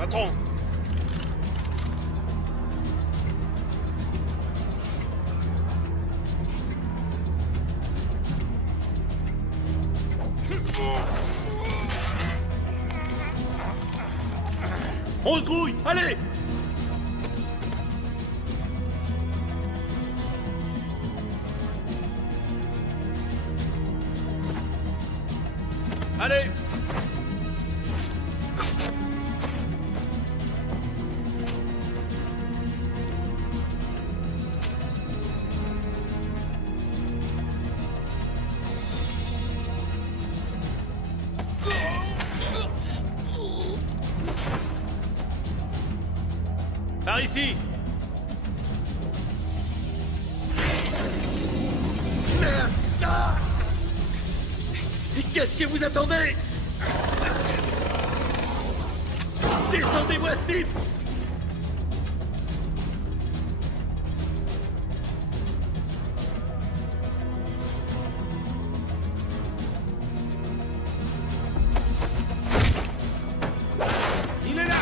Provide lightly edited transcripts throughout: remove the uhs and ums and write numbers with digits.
Attends. On se grouille, allez! Allez! Par ici! Merde! Ah! Et qu'est-ce que vous attendez? Descendez-moi, Steve! Il est là!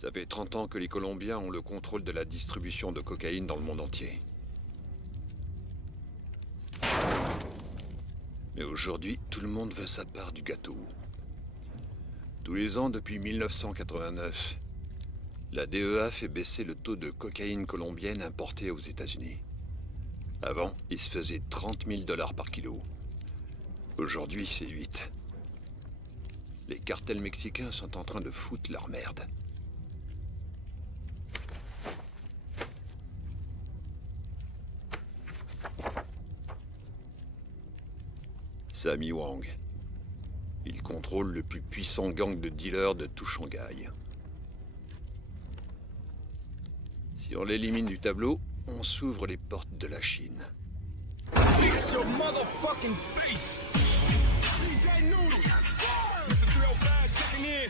Ça fait 30 ans que les Colombiens ont le contrôle de la distribution de cocaïne dans le monde entier. Mais aujourd'hui, tout le monde veut sa part du gâteau. Tous les ans depuis 1989, la DEA fait baisser le taux de cocaïne colombienne importée aux États-Unis. Avant, il se faisait 30 000 $ par kilo. Aujourd'hui, c'est 8. Les cartels mexicains sont en train de foutre leur merde. Sammy Wang. Il contrôle le plus puissant gang de dealers de tout Shanghai. Si on l'élimine du tableau, on s'ouvre les portes de la Chine. It's your motherfucking face. DJ Noodles. Mr. 305 checking in.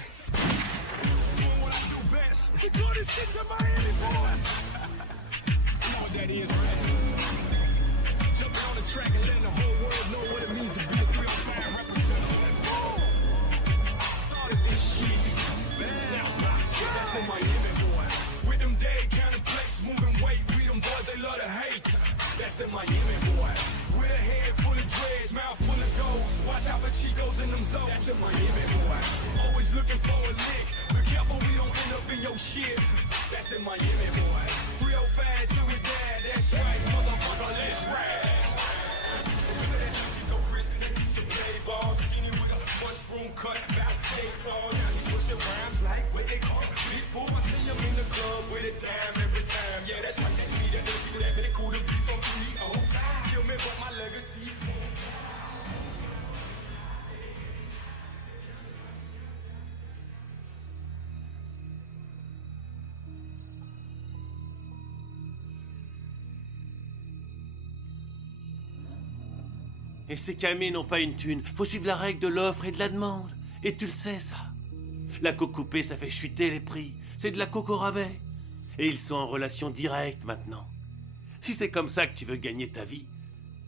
Doing what I do best. We do this shit to Miami, boys. You know what that is, right? Jumping on the track and letting the whole world know what it means to be a 305 representative. Started this shit. Now, that's the Miami boys. With them dead counterplex, moving weight. We them boys, they love to hate. That's the Miami boys. With a head full of dreads, mouth full of goals. Watch out for Chicos in them zones. That's the Miami boys. Always looking for a lick. Be careful we don't end up in your shit. That's the Miami boys. 305 till we die. That's right, motherfucker, let's ride. Remember that Chico Chris that used to play ball, skinny with a mushroom cut, about day tall. Now he's pushing rhymes like what they call people. I see him in the club with a dime every time. Yeah, that's right, that's me. That dirty, but that bit cool to be from 305. Kill me, but my legacy. Et ces camés n'ont pas une thune. Faut suivre la règle de l'offre et de la demande. Et tu le sais, ça. La coke coupée, ça fait chuter les prix. C'est de la coke au rabais. Et ils sont en relation directe maintenant. Si c'est comme ça que tu veux gagner ta vie,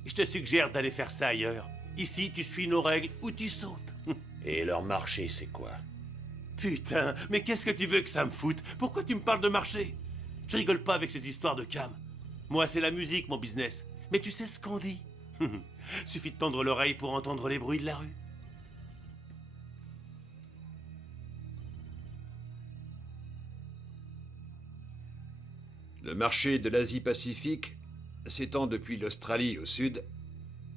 je te suggère d'aller faire ça ailleurs. Ici, tu suis nos règles ou tu sautes. Et leur marché, c'est quoi? Putain, mais qu'est-ce que tu veux que ça me foute? Pourquoi tu me parles de marché? Je rigole pas avec ces histoires de cam. Moi, c'est la musique, mon business. Mais tu sais ce qu'on dit. Suffit de tendre l'oreille pour entendre les bruits de la rue. Le marché de l'Asie-Pacifique s'étend depuis l'Australie au sud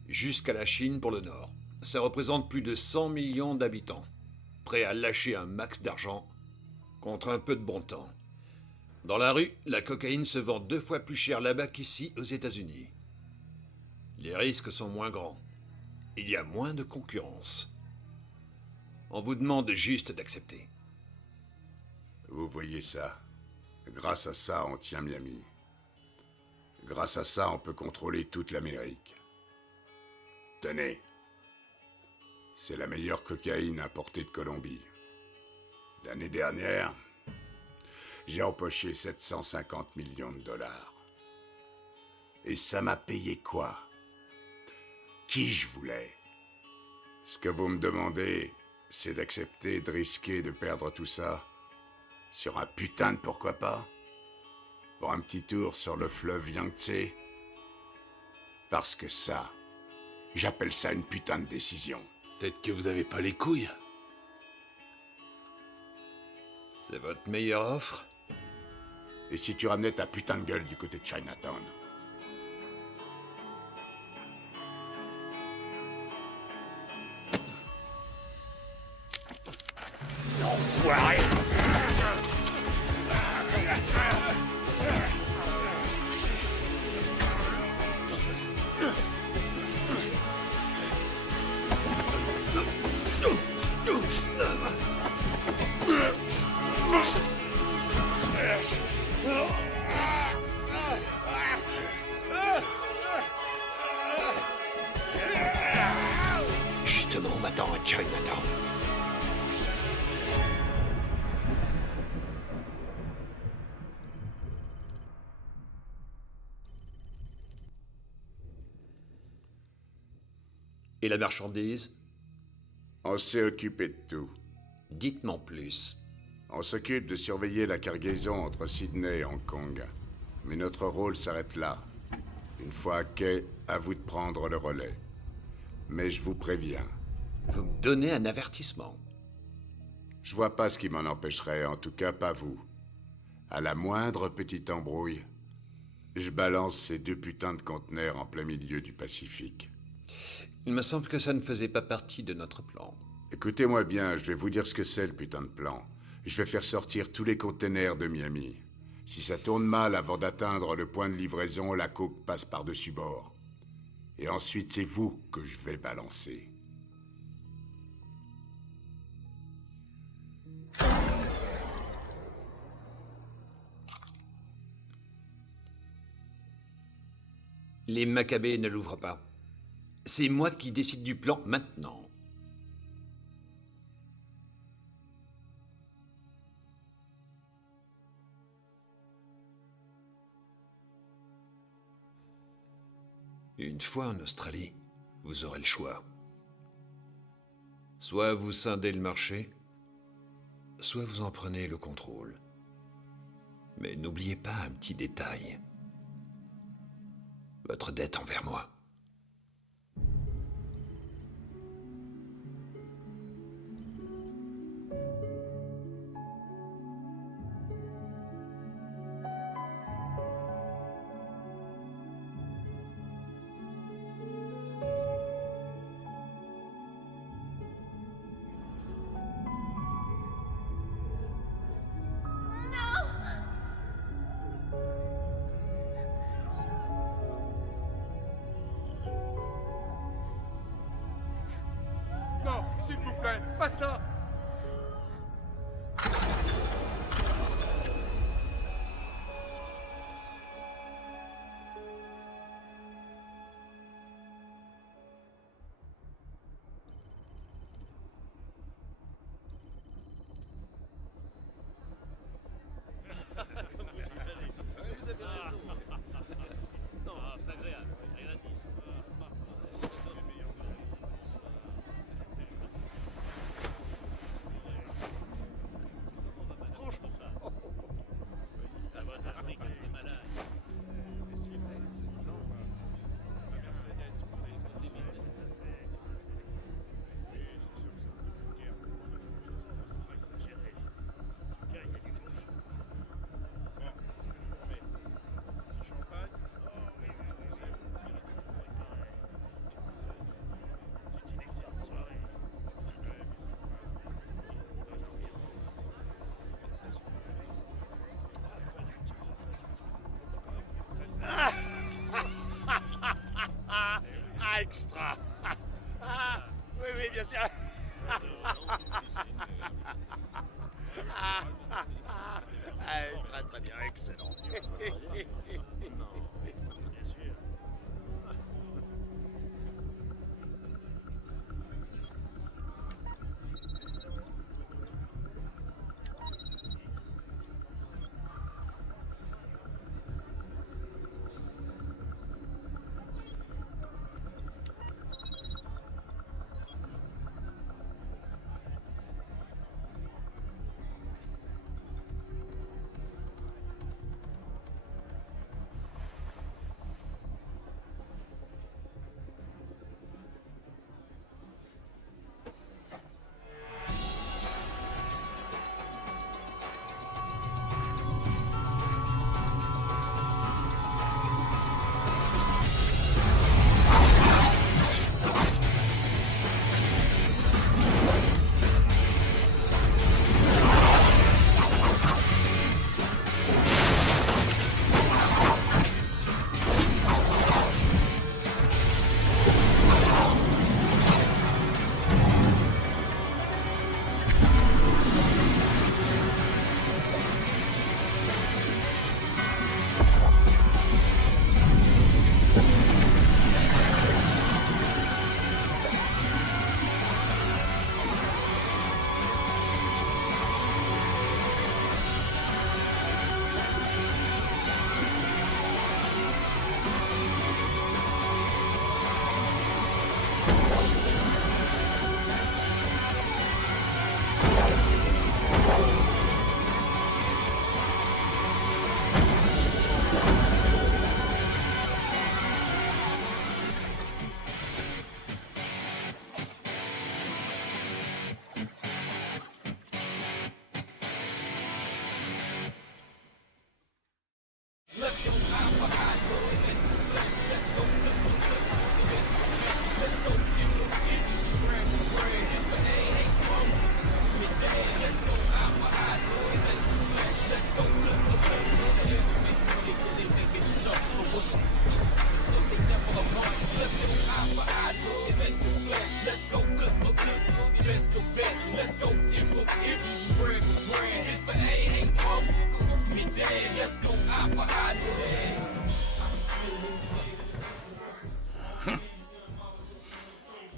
jusqu'à la Chine pour le nord. Ça représente plus de 100 millions d'habitants, prêts à lâcher un max d'argent contre un peu de bon temps. Dans la rue, la cocaïne se vend 2 fois plus cher là-bas qu'ici aux États-Unis. Les risques sont moins grands. Il y a moins de concurrence. On vous demande juste d'accepter. Vous voyez ça? Grâce à ça, on tient Miami. Grâce à ça, on peut contrôler toute l'Amérique. Tenez. C'est la meilleure cocaïne importée de Colombie. L'année dernière, j'ai empoché 750 millions de dollars. Et ça m'a payé quoi? Qui je voulais. Ce que vous me demandez, c'est d'accepter de risquer de perdre tout ça sur un putain de pourquoi pas? Pour un petit tour sur le fleuve Yangtze? Parce que ça, j'appelle ça une putain de décision. Peut-être que vous avez pas les couilles. C'est votre meilleure offre? Et si tu ramenais ta putain de gueule du côté de Chinatown? Enfoiré! va-t'en à Chinatown. Et la marchandise? On s'est occupé de tout. Dites-m'en plus. On s'occupe de surveiller la cargaison entre Sydney et Hong Kong. Mais notre rôle s'arrête là. Une fois à quai, à vous de prendre le relais. Mais je vous préviens, Vous me donnez un avertissement. je vois pas ce qui m'en empêcherait, en tout cas pas vous. À la moindre petite embrouille, je balance ces 2 putains de conteneurs en plein milieu du Pacifique. Il me semble que ça ne faisait pas partie de notre plan. Écoutez-moi bien, je vais vous dire ce que c'est le putain de plan. Je vais faire sortir tous les containers de Miami. Si ça tourne mal avant d'atteindre le point de livraison, la coke passe par-dessus bord. Et ensuite, c'est vous que je vais balancer. Les Maccabées ne l'ouvrent pas. C'est moi qui décide du plan maintenant. Une fois en Australie, vous aurez le choix. Soit vous scindez le marché, soit vous en prenez le contrôle. Mais n'oubliez pas un petit détail. Votre dette envers moi. Non, s'il vous plaît, pas ça. Ah, extra. Ah, oui, oui, bien sûr. Très, très bien, excellent.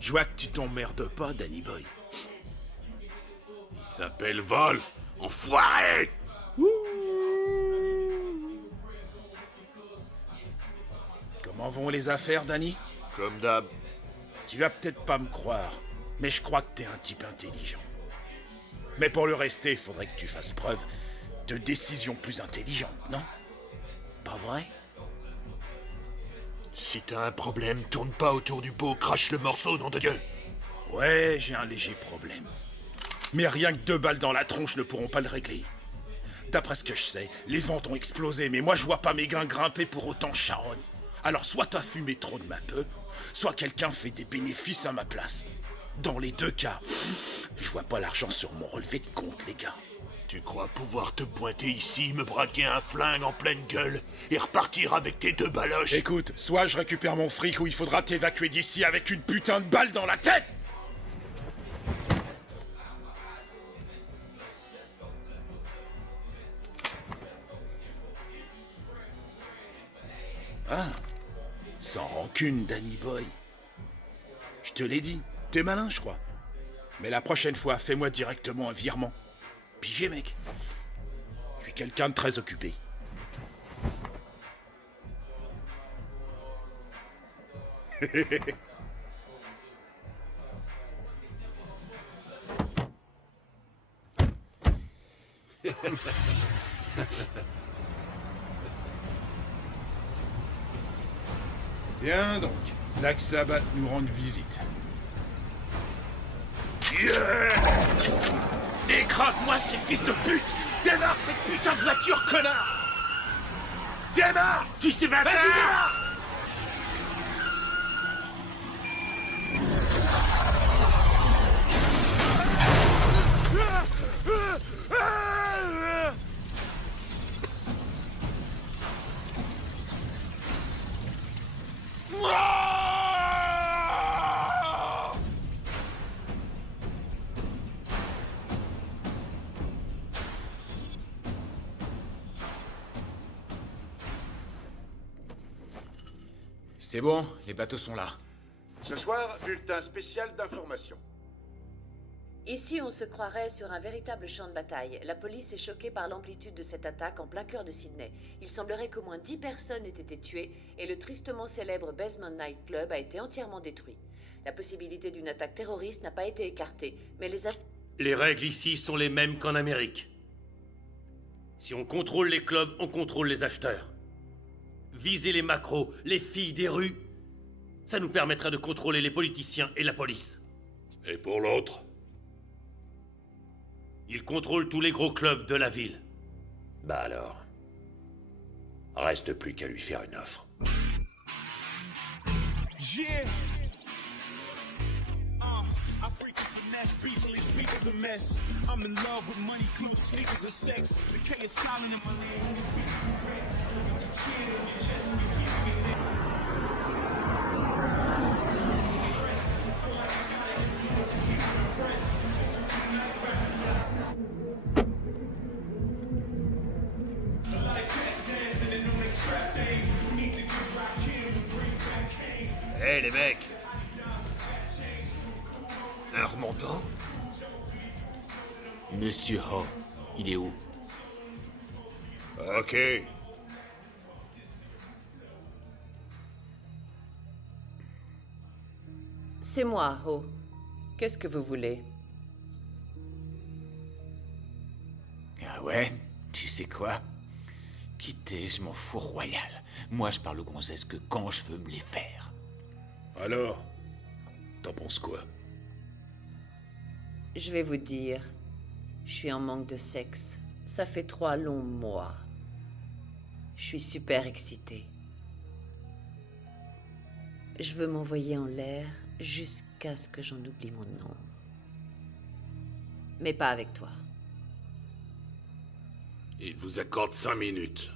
Je vois que tu t'emmerdes pas, Danny Boy. Il s'appelle Wolf, enfoiré! Comment vont les affaires, Danny? Comme d'hab. Tu vas peut-être pas me croire, mais je crois que t'es un type intelligent. Mais pour le rester, il faudrait que tu fasses preuve de décision plus intelligente, non? Pas vrai? Si t'as un problème, tourne pas autour du pot, crache le morceau, nom de Dieu. Ouais, j'ai un léger problème. Mais rien que 2 balles dans la tronche ne pourront pas le régler. D'après ce que je sais, les ventes ont explosé, mais moi je vois pas mes gains grimper pour autant Sharon. Alors soit t'as fumé trop de ma peu, soit quelqu'un fait des bénéfices à ma place. Dans les 2 cas, je vois pas l'argent sur mon relevé de compte, les gars. Tu crois pouvoir te pointer ici, me braquer un flingue en pleine gueule et repartir avec tes 2 baloches? Écoute, soit je récupère mon fric ou il faudra t'évacuer d'ici avec une putain de balle dans la tête! Ah, sans rancune, Danny Boy. Je te l'ai dit, t'es malin, je crois. Mais la prochaine fois, fais-moi directement un virement. Pigé, mec. Je suis quelqu'un de très occupé. Viens donc, l'Axabat nous rend visite. Écrase-moi ces fils de pute! Démarre cette putain de voiture, connard! Démarre! Tu sais pas. Vas-y, démarre! C'est bon, les bateaux sont là. Ce soir, bulletin spécial d'information. Ici, on se croirait sur un véritable champ de bataille. La police est choquée par l'amplitude de cette attaque en plein cœur de Sydney. Il semblerait qu'au moins 10 personnes aient été tuées et le tristement célèbre Basement Night Club a été entièrement détruit. La possibilité d'une attaque terroriste n'a pas été écartée, mais Les règles ici sont les mêmes qu'en Amérique. Si on contrôle les clubs, on contrôle les acheteurs. Viser les macros, les filles des rues, ça nous permettrait de contrôler les politiciens et la police. Et pour l'autre? Ils contrôlent tous les gros clubs de la ville. Bah alors, reste plus qu'à lui faire une offre. Yeah. I frequent the next beats, leave speakers a mess. I'm in love with money, clothes, sneakers, and sex. The K is silent in my ears. Hé les mecs! Un remontant? Monsieur Ho, il est où? Ok. c'est moi, Ho. Qu'est-ce que vous voulez? Ah ouais? Tu sais quoi? Quittez, je m'en fous royal. Moi, je parle aux gonzesses que quand je veux me les faire. Alors, t'en penses quoi? Je vais vous dire, je suis en manque de sexe. Ça fait 3 longs mois. Je suis super excitée. Je veux m'envoyer en l'air jusqu'à ce que j'en oublie mon nom. Mais pas avec toi. Il vous accorde 5 minutes.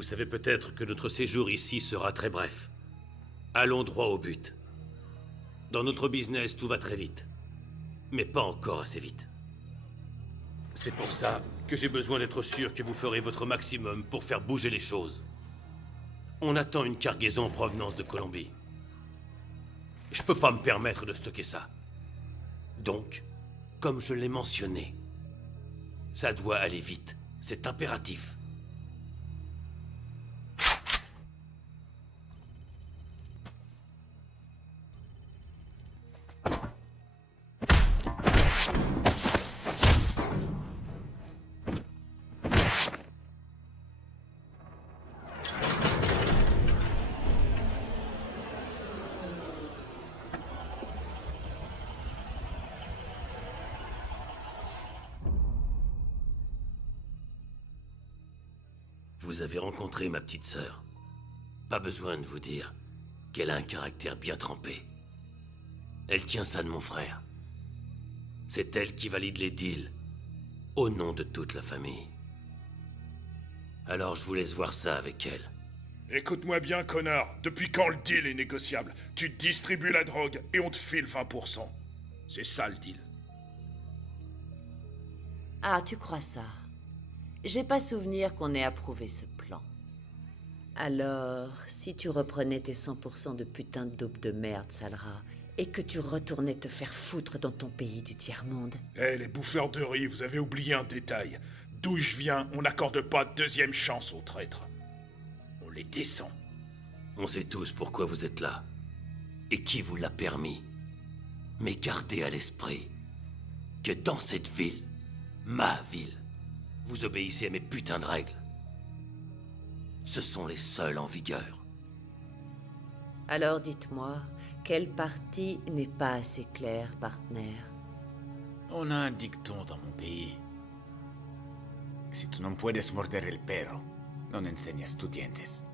Vous savez peut-être que notre séjour ici sera très bref. Allons droit au but. Dans notre business, tout va très vite. Mais pas encore assez vite. C'est pour ça que j'ai besoin d'être sûr que vous ferez votre maximum pour faire bouger les choses. On attend une cargaison en provenance de Colombie. Je peux pas me permettre de stocker ça. Donc, comme je l'ai mentionné, ça doit aller vite. C'est impératif. Vous avez rencontré ma petite sœur. Pas besoin de vous dire qu'elle a un caractère bien trempé. Elle tient ça de mon frère. C'est elle qui valide les deals, au nom de toute la famille. Alors je vous laisse voir ça avec elle. Écoute-moi bien, connard. Depuis quand le deal est négociable? Tu distribues la drogue et on te file 20%. C'est ça le deal. Ah, tu crois ça? J'ai pas souvenir qu'on ait approuvé ce plan. Alors, si tu reprenais tes 100% de putain de dope de merde, sale rat, et que tu retournais te faire foutre dans ton pays du tiers-monde... Eh, les bouffeurs de riz, vous avez oublié un détail. D'où je viens, on n'accorde pas de deuxième chance aux traîtres. On les descend. On sait tous pourquoi vous êtes là. Et qui vous l'a permis. Mais gardez à l'esprit que dans cette ville, ma ville, vous obéissez à mes putains de règles. Ce sont les seules en vigueur. Alors dites-moi, quelle partie n'est pas assez claire, partenaire? On a un dicton dans mon pays. Si tu no puedes morder el perro, non enseñas tus dientes.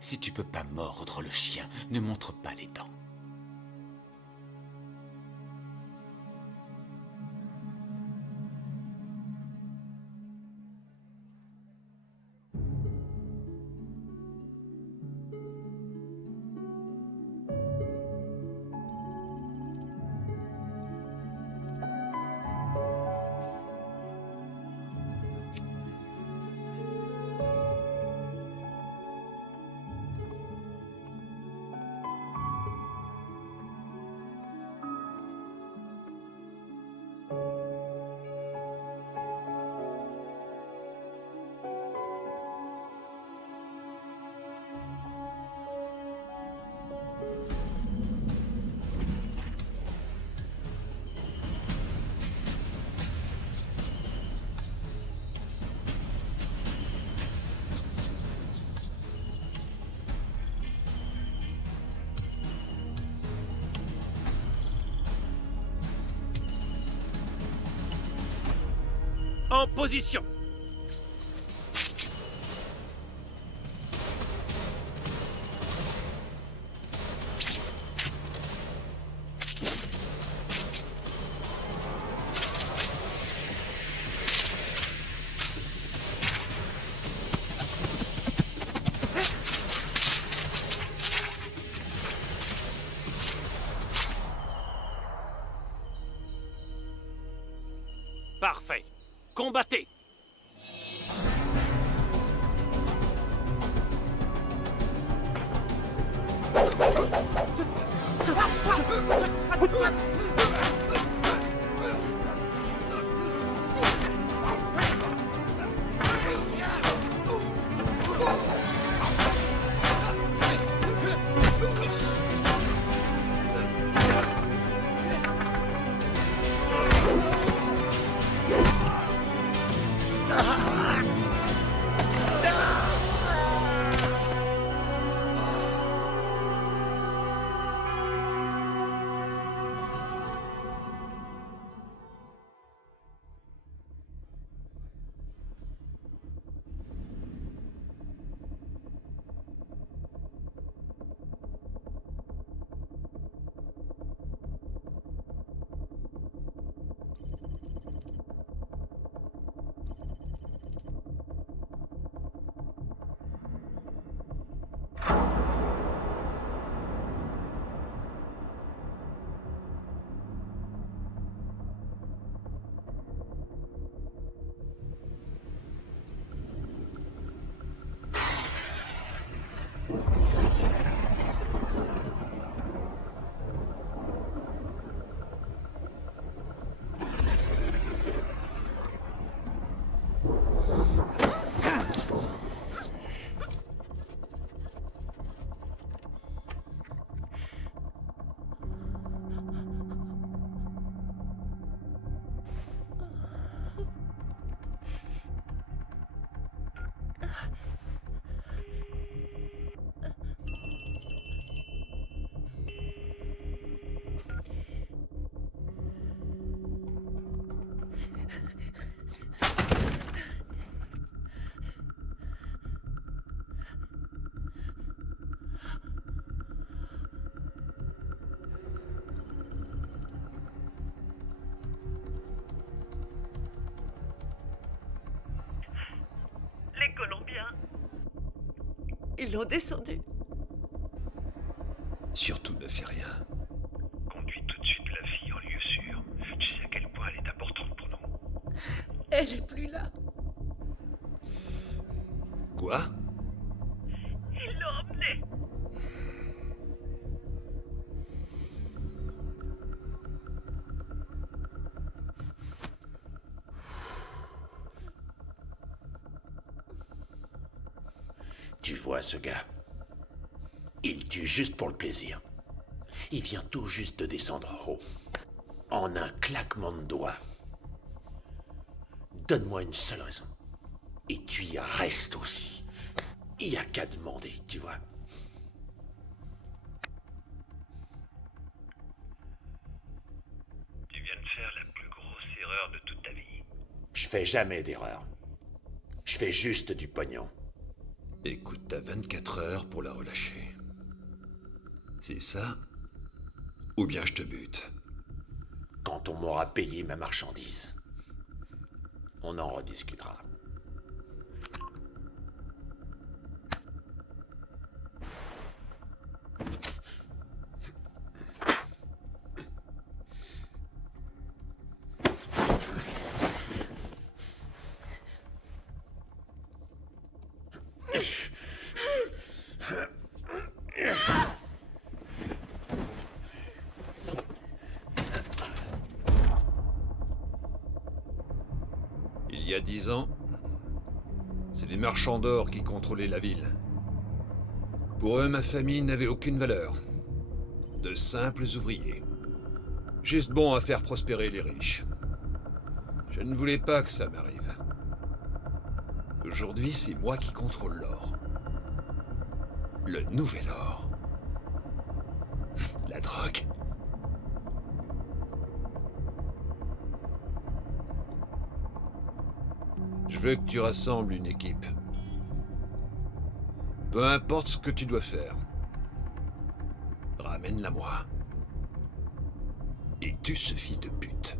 Si tu peux pas mordre le chien, ne montre pas les dents. En position! Parfait. Combattez! Ils l'ont descendu. Surtout ne fais rien. Conduis tout de suite la fille en lieu sûr. Tu sais à quel point elle est importante pour nous. Elle est plus là. Quoi? Ils l'ont emmenée. Tu vois ce gars? Il tue juste pour le plaisir. Il vient tout juste de descendre en haut. En un claquement de doigts. Donne-moi une seule raison. Et tu y restes aussi. Il n'y a qu'à demander, tu vois. Tu viens de faire la plus grosse erreur de toute ta vie. Je fais jamais d'erreur. Je fais juste du pognon. Écoute, t'as 24 heures pour la relâcher. C'est ça? Ou bien je te bute. Quand on m'aura payé ma marchandise, on en rediscutera. Il y a 10 ans, c'est les marchands d'or qui contrôlaient la ville. Pour eux, ma famille n'avait aucune valeur. De simples ouvriers. Juste bons à faire prospérer les riches. Je ne voulais pas que ça m'arrive. Aujourd'hui, c'est moi qui contrôle l'or. Le nouvel or. La drogue. Je veux que tu rassembles une équipe. Peu importe ce que tu dois faire. Ramène-la moi. Et tue ce fils de pute.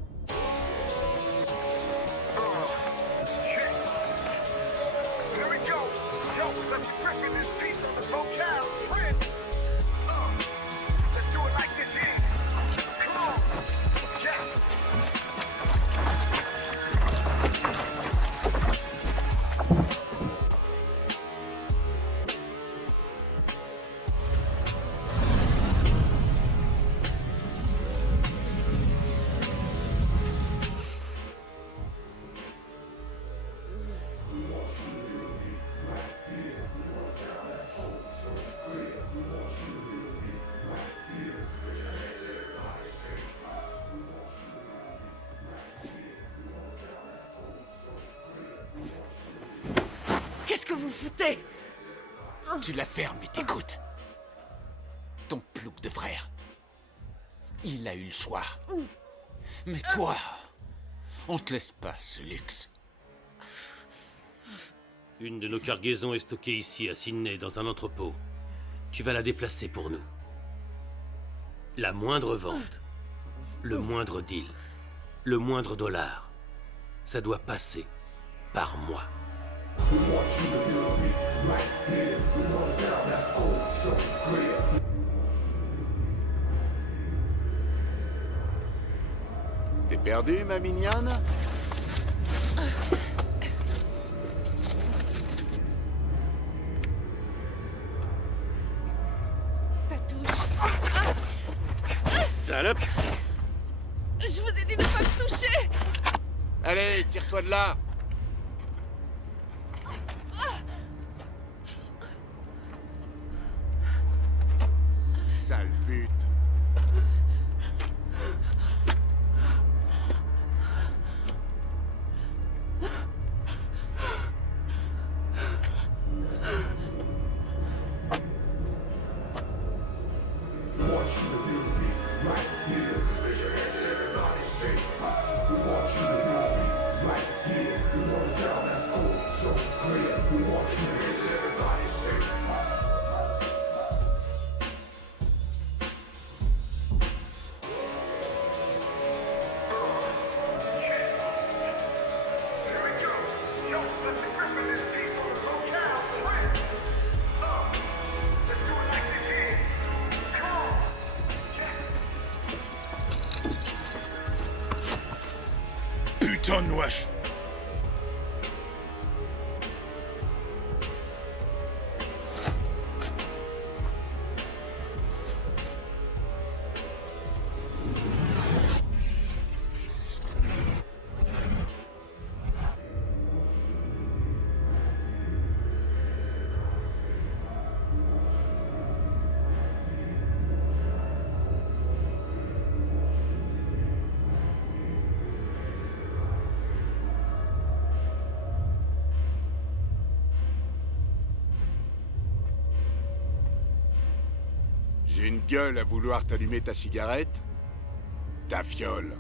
Here we go. Yo, let's rip this piece of the locale. Friend. Let's do it like this here. Come on. Yeah. Qu'est-ce que vous foutez? Tu la fermes et t'écoutes. Ton plouc de frère. Il a eu le choix. Mais toi, on te laisse pas ce luxe. Une de nos cargaisons est stockée ici à Sydney dans un entrepôt. Tu vas la déplacer pour nous. La moindre vente, le moindre deal, le moindre dollar, ça doit passer par moi. T'es perdu, ma mignonne? Ta touche. Salope! Je vous ai dit de ne pas me toucher. Allez, tire-toi de là! Sale pute! Yo, let's rip this piece of the locale. Friend. J'ai une gueule à vouloir t'allumer ta cigarette? Ta fiole.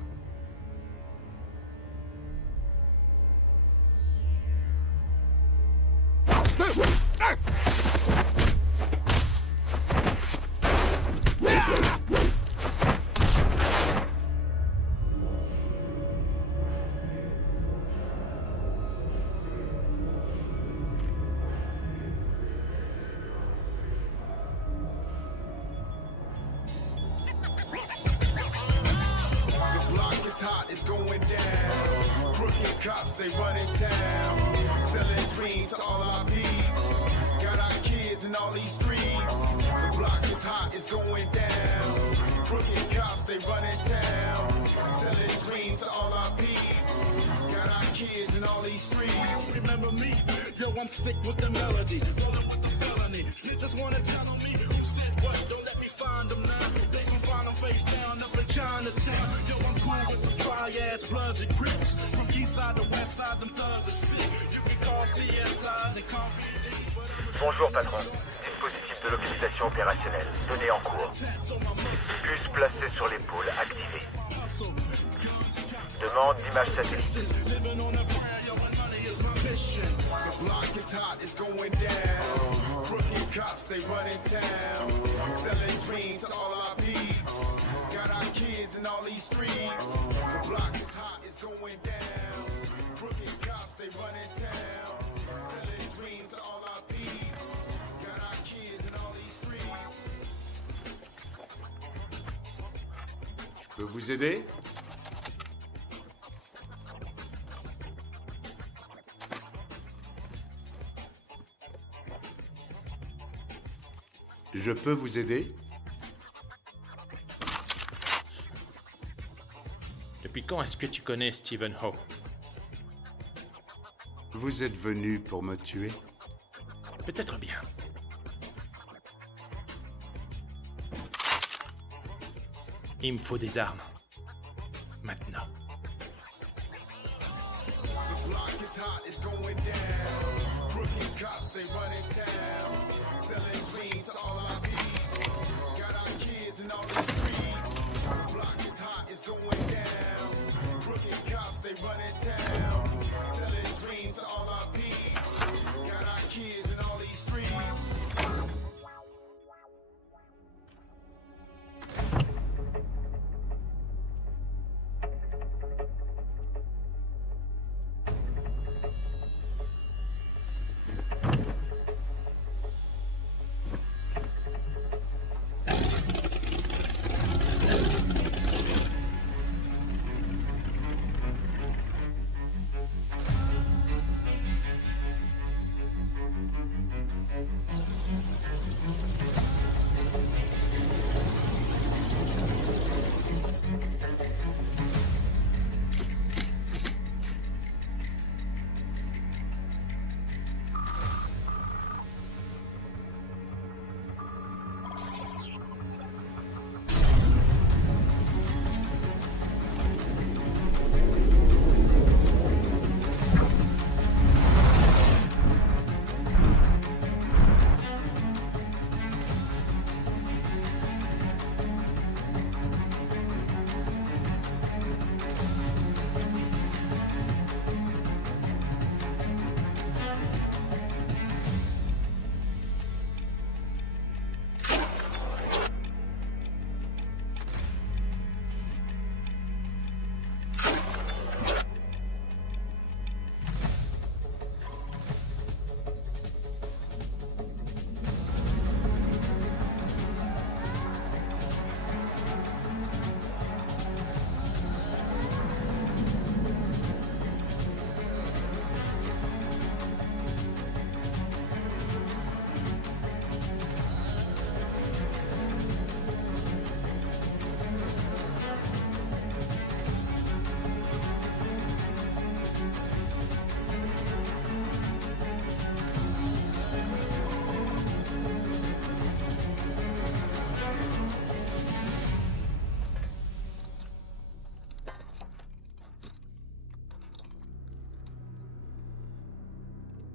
The block is hot, it's going down. Crooked cops, they running town. Selling dreams to all our peeps. Got our kids in all these streets. The block is hot, it's going down. Crooked cops, they running town. Selling dreams to all our peeps. Got our kids in all these streets. Remember me? Yo, I'm sick with the melody. Rolling with the felony. Snitches wanna tell on me. Who said what? Don't let me find them now. They can find them face down up in Chinatown. Yo, I'm cool with some dry-ass bloods and crips. From east side to west side, them thugs are sick. You can call CSI, they call me. Bonjour patron. Dispositif de localisation opérationnelle. Données en cours. Bus placé sur l'épaule activé. Demande d'image satellite. The block is hot, it's going down. Crooked cops, they running town. Selling dreams to all our peeps. Got our kids in all these streets. The block is hot, it's going down. Crooked cops, they running town. Selling dreams to all our peeps. Got our kids in all these streets. Je peux vous aider? Je peux vous aider? Depuis quand est-ce que tu connais Stephen Ho? Vous êtes venu pour me tuer? Peut-être bien. Il me faut des armes. Maintenant. The block is hot, it's going down. Crooked cops, they running town. Selling dreams to all our peeps. Got our kids in all the streets. The block is hot, it's going down. Crooked cops, they running town. Selling dreams to all our peeps. Got our kids in all these streets.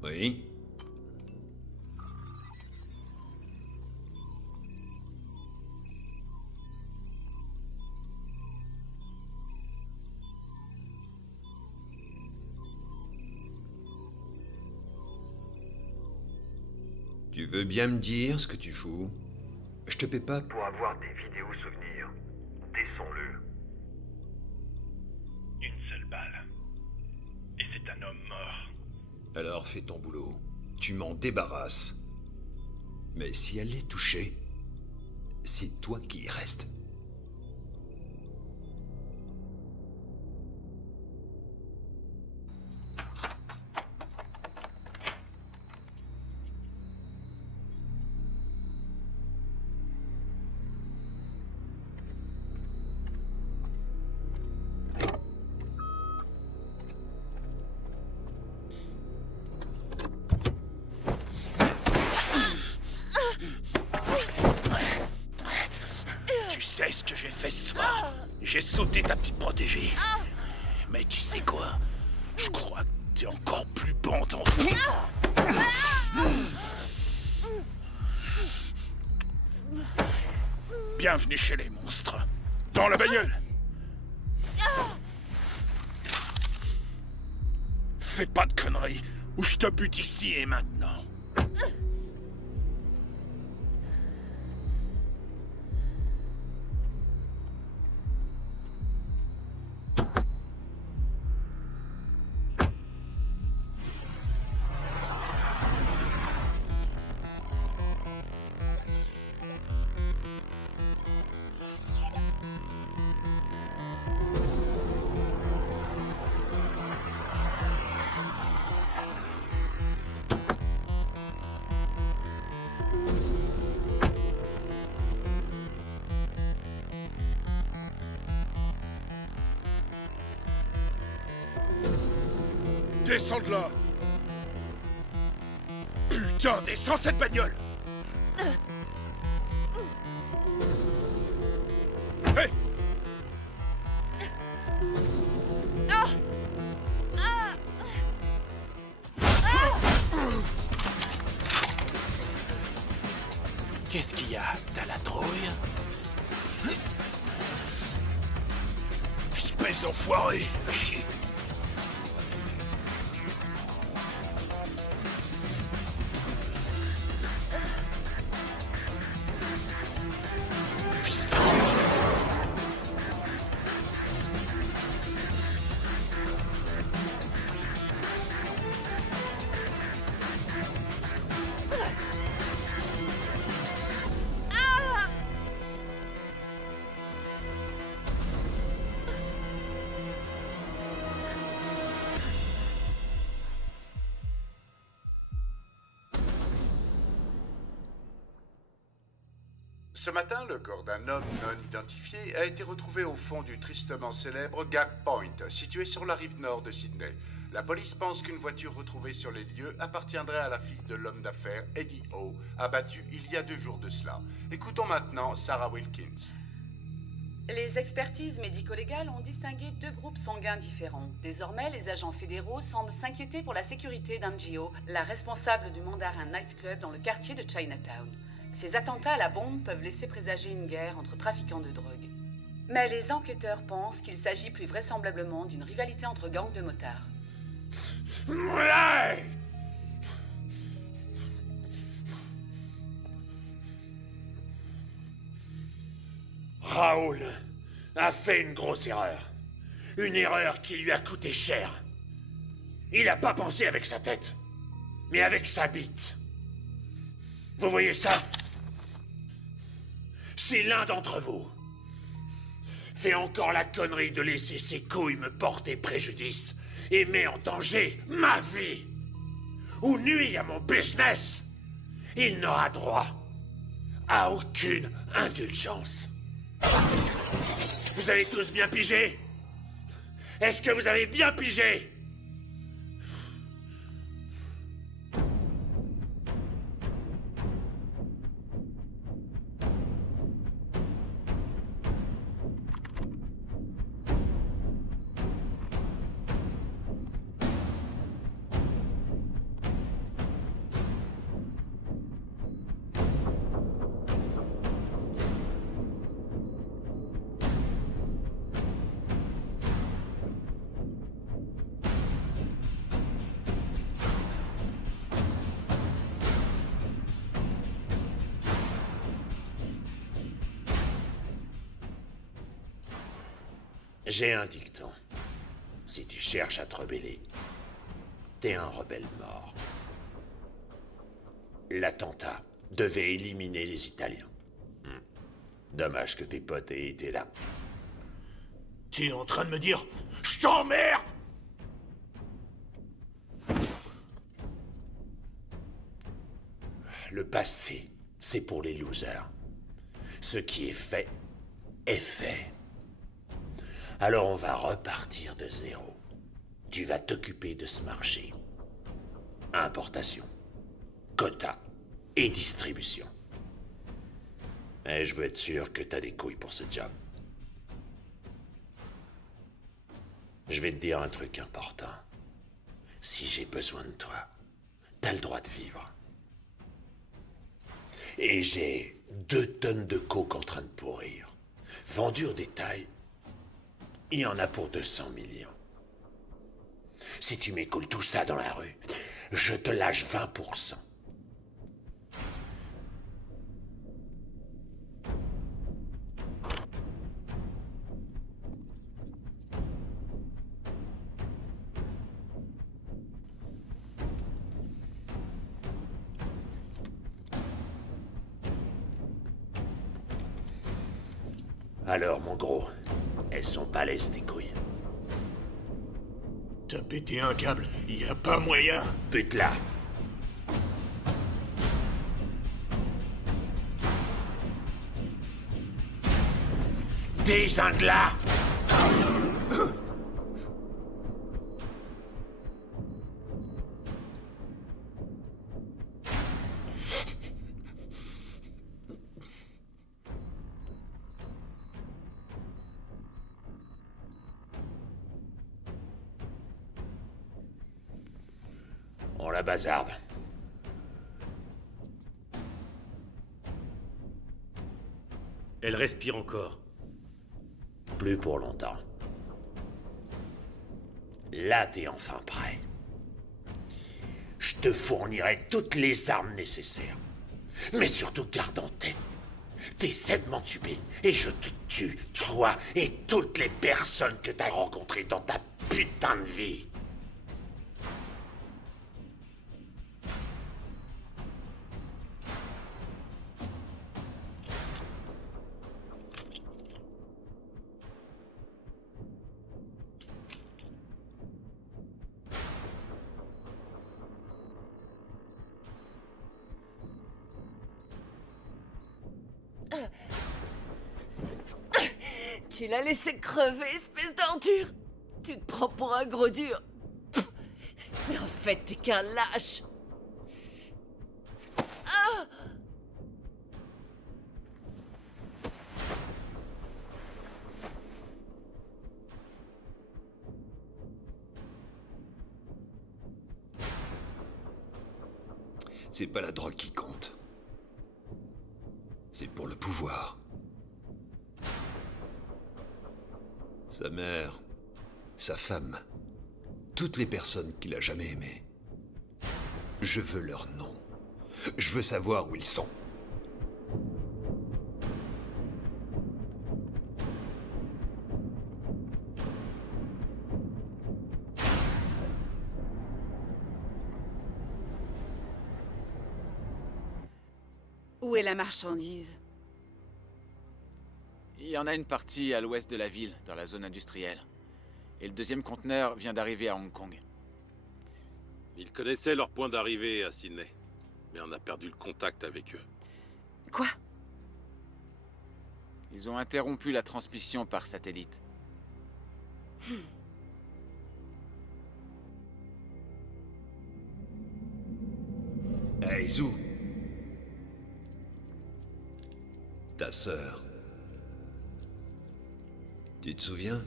Oui. Tu veux bien me dire ce que tu fous? Je te paie pas. Pour avoir des vidéos souvenirs, descends-le. Une seule balle. Et c'est un homme mort. Alors fais ton boulot. Tu m'en débarrasses. Mais si elle est touchée, c'est toi qui y reste. Tu sais ce que j'ai fait ce soir? J'ai sauté ta petite protégée. Mais tu sais quoi? Je crois que t'es encore plus bon dans tout. Bienvenue chez les monstres. Dans la bagnole. Fais pas de conneries, ou je te bute ici et maintenant. Descends de là! Putain, descends de cette bagnole! Hey! Qu'est-ce qu'il y a? T'as la trouille? Espèce d'enfoiré! Chier! Ce matin, le corps d'un homme non identifié a été retrouvé au fond du tristement célèbre Gap Point, situé sur la rive nord de Sydney. La police pense qu'une voiture retrouvée sur les lieux appartiendrait à la fille de l'homme d'affaires Eddie O, abattu il y a 2 jours de cela. Écoutons maintenant Sarah Wilkins. Les expertises médico-légales ont distingué 2 groupes sanguins différents. Désormais, les agents fédéraux semblent s'inquiéter pour la sécurité d'Angio, la responsable du Mandarin Nightclub dans le quartier de Chinatown. Ces attentats à la bombe peuvent laisser présager une guerre entre trafiquants de drogue. Mais les enquêteurs pensent qu'il s'agit plus vraisemblablement d'une rivalité entre gangs de motards. Ouais! Raoul a fait une grosse erreur. Une erreur qui lui a coûté cher. Il n'a pas pensé avec sa tête, mais avec sa bite. Vous voyez ça? Si l'un d'entre vous fait encore la connerie de laisser ses couilles me porter préjudice et met en danger ma vie ou nuit à mon business, il n'aura droit à aucune indulgence. Vous avez tous bien pigé? Est-ce que vous avez bien pigé? J'ai un dicton. Si tu cherches à te rebeller, t'es un rebelle mort. L'attentat devait éliminer les Italiens. Dommage que tes potes aient été là. Tu es en train de me dire « Je t'emmerde !» Le passé, c'est pour les losers. Ce qui est fait, est fait. Alors on va repartir de zéro. Tu vas t'occuper de ce marché. Importation, quota et distribution. Et je veux être sûr que t'as des couilles pour ce job. Je vais te dire un truc important. Si j'ai besoin de toi, t'as le droit de vivre. Et j'ai 2 tonnes de coke en train de pourrir. Vendu au détail, il y en a pour 200 millions. Si tu m'écoules tout ça dans la rue, je te lâche 20%. Alors, mon gros, elles sont balèzes tes couilles. T'as pété un câble, y a pas moyen. Bute-la. Désingue-la. On la bazarde. Elle respire encore. Plus pour longtemps. Là, t'es enfin prêt. Je te fournirai toutes les armes nécessaires. Mais surtout, garde en tête, t'essaies de m'entuber et je te tue, toi et toutes les personnes que t'as rencontrées dans ta putain de vie. Tu l'as laissé crever, espèce d'ordure. Tu te prends pour un gros dur. Pff. Mais en fait, t'es qu'un lâche. Ah! C'est pas la drogue qui compte. C'est pour le pouvoir. Sa mère, sa femme, toutes les personnes qu'il a jamais aimées. Je veux leur nom. Je veux savoir où ils sont. Où est la marchandise? Il y en a une partie à l'ouest de la ville, dans la zone industrielle. Et le deuxième conteneur vient d'arriver à Hong Kong. Ils connaissaient leur point d'arrivée à Sydney, mais on a perdu le contact avec eux. Quoi? Ils ont interrompu la transmission par satellite. Hey, Zou. Ta sœur. Tu te souviens?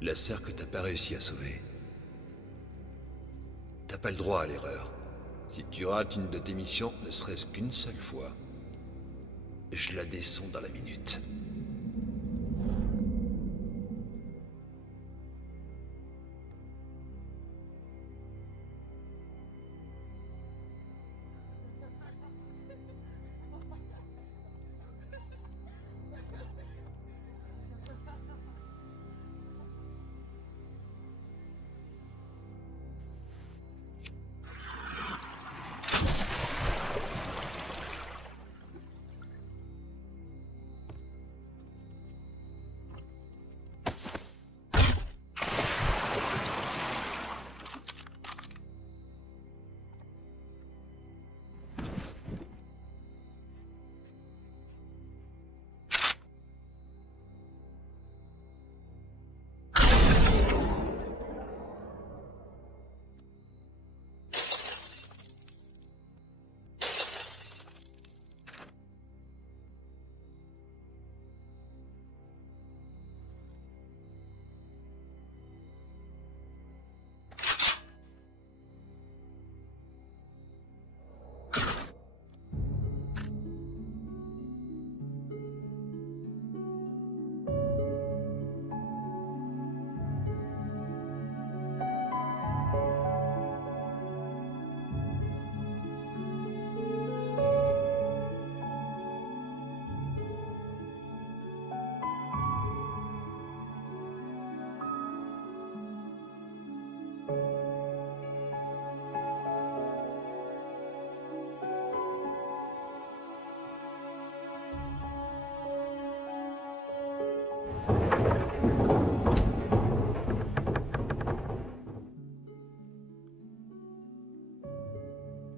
La sœur que t'as pas réussi à sauver. T'as pas le droit à l'erreur. Si tu rates une de tes missions, ne serait-ce qu'une seule fois, je la descends dans la minute.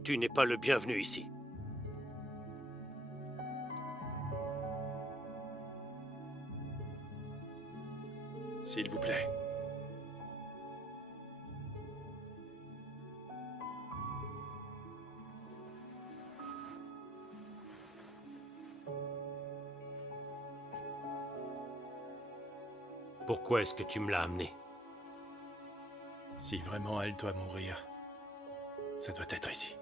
Tu n'es pas le bienvenu ici. S'il vous plaît. Pourquoi est-ce que tu me l'as amené? Si vraiment elle doit mourir, ça doit être ici.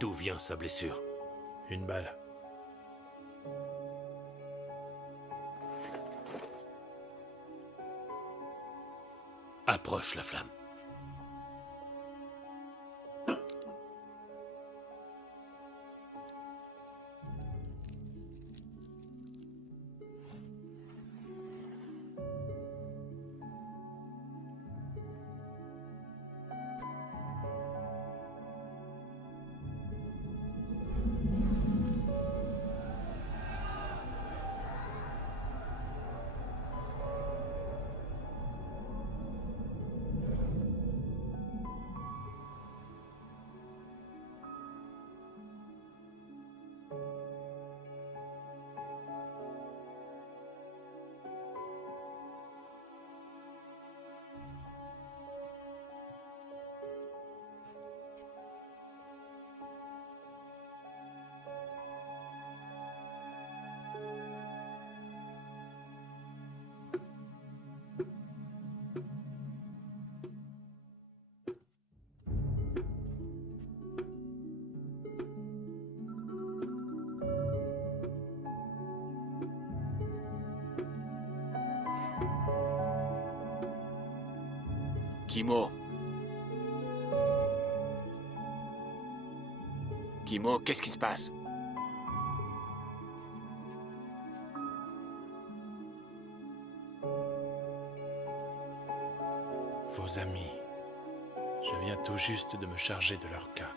D'où vient sa blessure? Une balle. Approche la flamme. Kimo. Kimo, qu'est-ce qui se passe? Vos amis. Je viens tout juste de me charger de leur cas.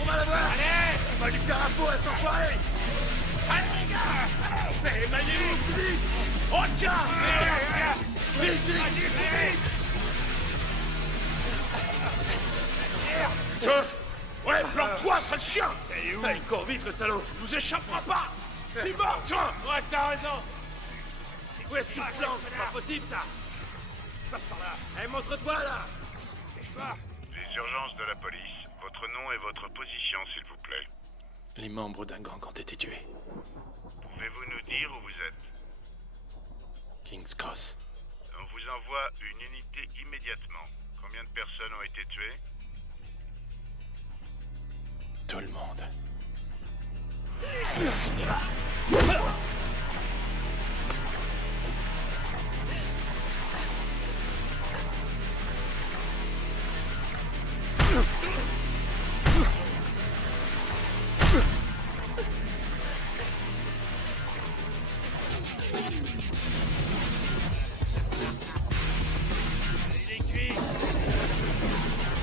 On va l'avoir! Allez! On va lui faire un pot à cet enfoiré! Allez les gars! Mais maniez-vous, vite! Oh tiens! Vite, vite! Putain! Ouais, planque-toi, sale chien! T'es où? Il court vite, le salaud! Il nous échappera pas! C'est mort, tiens! Ouais, t'as raison! Où est-ce qu'il se plante? C'est pas possible, ça! Passe par là! Allez, montre-toi, là! Dépêche-toi! Les urgences de la police. Votre nom et votre position, s'il vous plaît. Les membres d'un gang ont été tués. Pouvez-vous nous dire où vous êtes? King's Cross. On vous envoie une unité immédiatement. Combien de personnes ont été tuées? Tout le monde.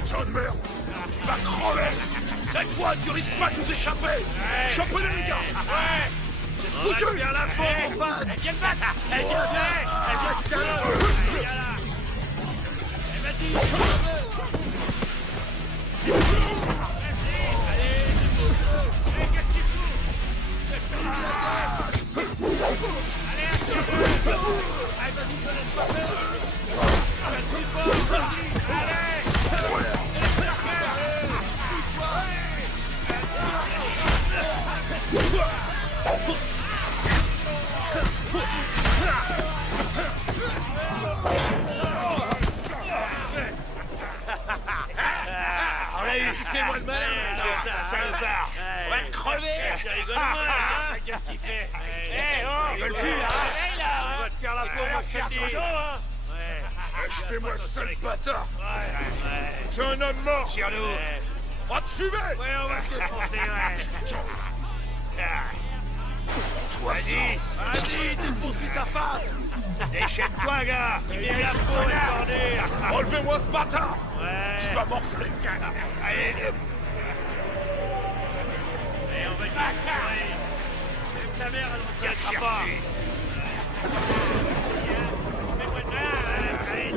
Putain de merde! Tu vas crever! Cette fois, tu risques pas de nous échapper! Chopez-les, les gars! Ouais! C'est foutu! Viens la peau, mon pote! Viens le battre! Viens, viens! Viens, Ils veulent plus, là. On va te faire la peau, moi, je te le dis. Lâchez-moi, sale bâtard. T'es un homme mort. Tire-nous. Va te fumer. Ouais, on va te défoncer, Toi, Vas-y, défonce-lui sa face. Déchaîne-toi, gars. Il vient la peau, escornée. Enlevez-moi ce bâtard. Ouais. Tu vas morfler. Allez. Et on va le faire. Même sa mère, elle ne tiendra pas. Fais-moi de allez,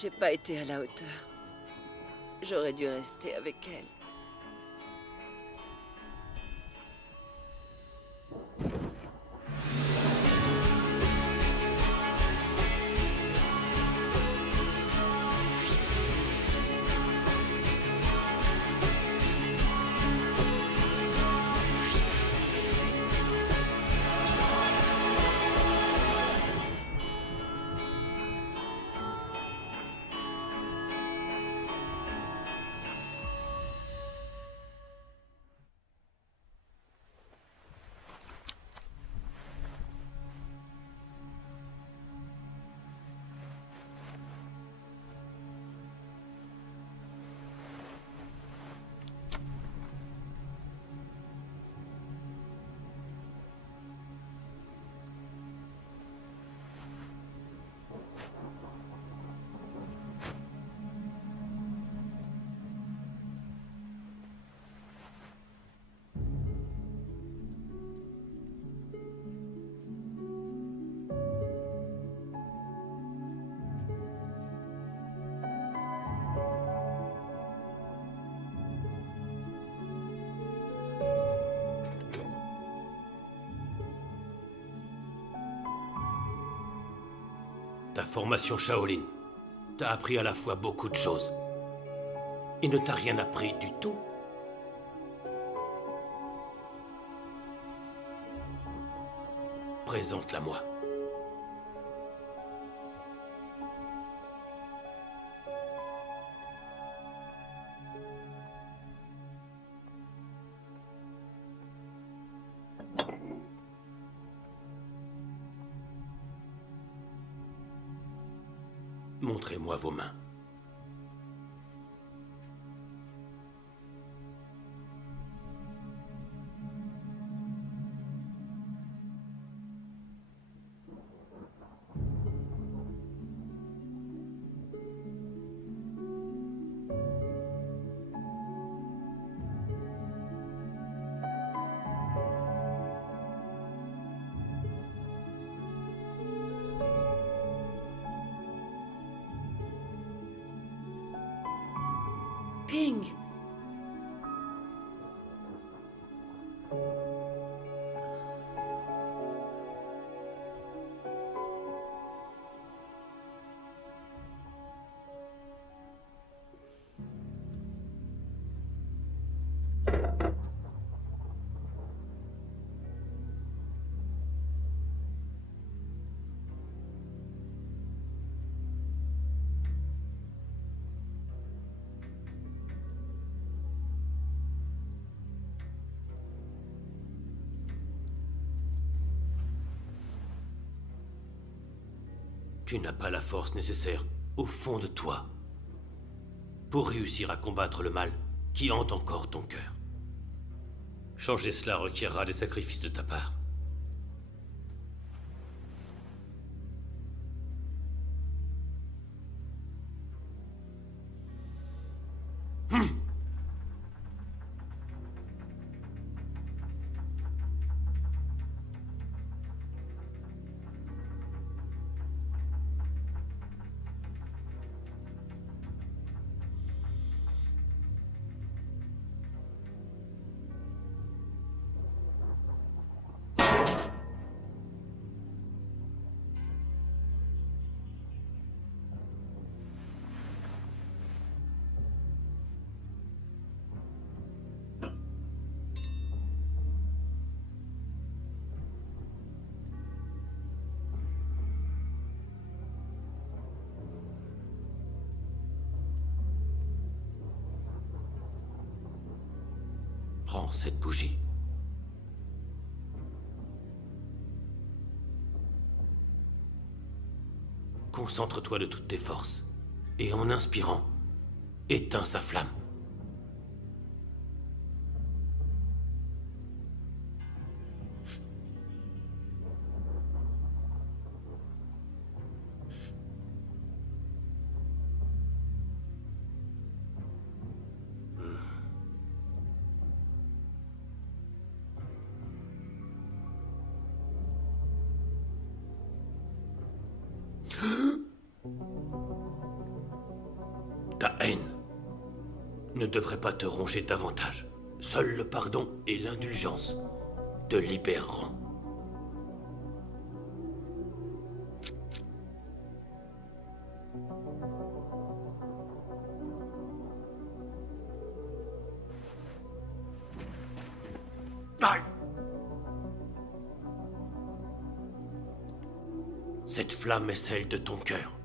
J'ai pas été à la hauteur. J'aurais dû rester avec elle. Ta formation Shaolin t'a appris à la fois beaucoup de choses et ne t'a rien appris du tout. Présente-la-moi. Montrez-moi vos mains. Ping! Tu n'as pas la force nécessaire au fond de toi pour réussir à combattre le mal qui hante encore ton cœur. Changer cela requierra des sacrifices de ta part. Prends cette bougie. Concentre-toi de toutes tes forces. Et en inspirant, éteins sa flamme. Ta haine ne devrait pas te ronger davantage. Seul le pardon et l'indulgence te libéreront. Cette flamme est celle de ton cœur.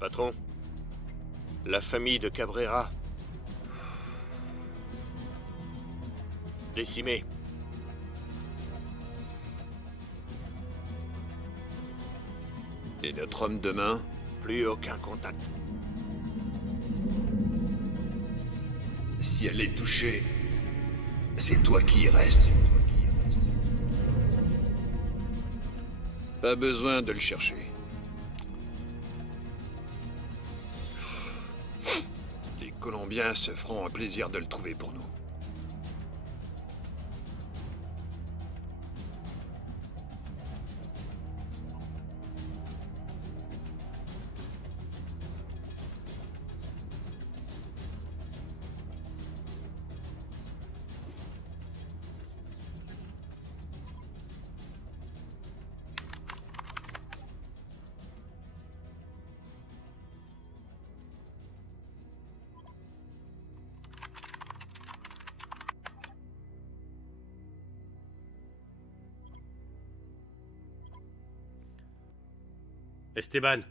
Patron, la famille de Cabrera, décimée. Et notre homme de main? Plus aucun contact. Si elle est touchée, c'est toi qui y restes. Pas besoin de le chercher. Les Colombiens se feront un plaisir de le trouver pour nous. Esteban.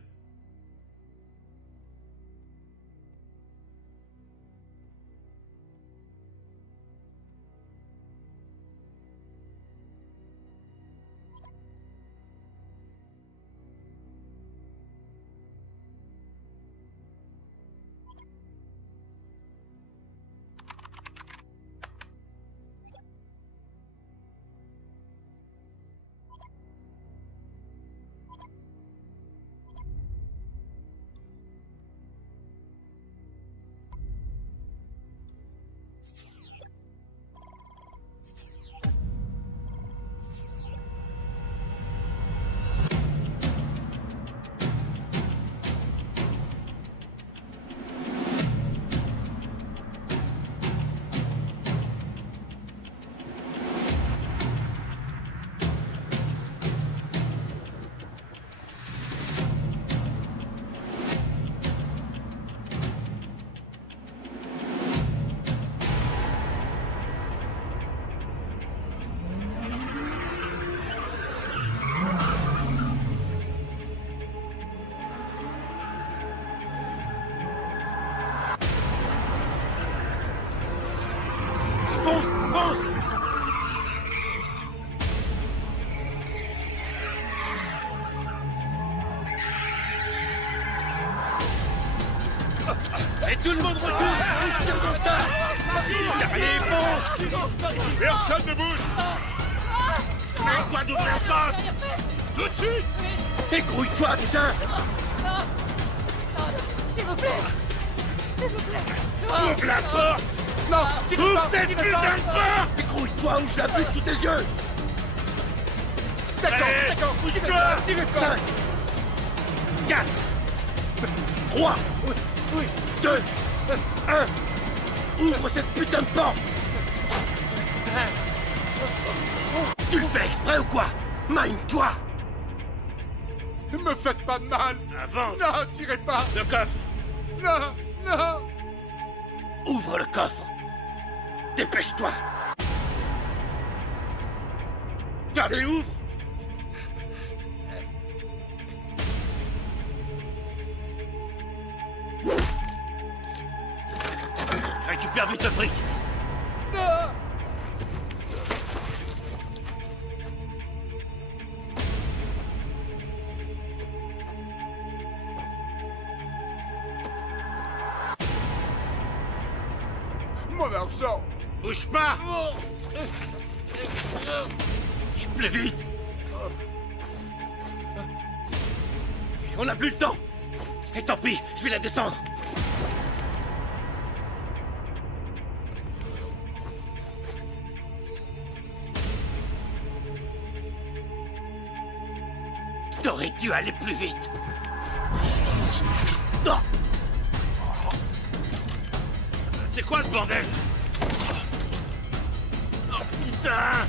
Et tout le monde recule. Il tire dans le tas. Allez, fonce. Personne ne bouge. Mets-toi d'ouvrir la porte. Tout de suite. Et grouille-toi, putain. S'il vous plaît. S'il vous plaît. Ouvre la porte. Non, Ouvre cette putain de porte. Et grouille-toi ou je la bute sous tes yeux. D'accord, bouge-toi. 5, 4, 3, 2, 1. Ouvre cette putain de porte. Tu le fais exprès ou quoi? Mine-toi. Ne me faites pas de mal. Avance. Non, tirez pas. Le coffre. Non, non. Ouvre le coffre. Dépêche-toi. Allez, ouvre. Récupère vite le fric. Non. Mon argent. Bouge pas. Plus vite. On n'a plus le temps. Et tant pis, je vais la descendre. T'aurais dû aller plus vite. Non. C'est quoi ce bordel? Oh putain!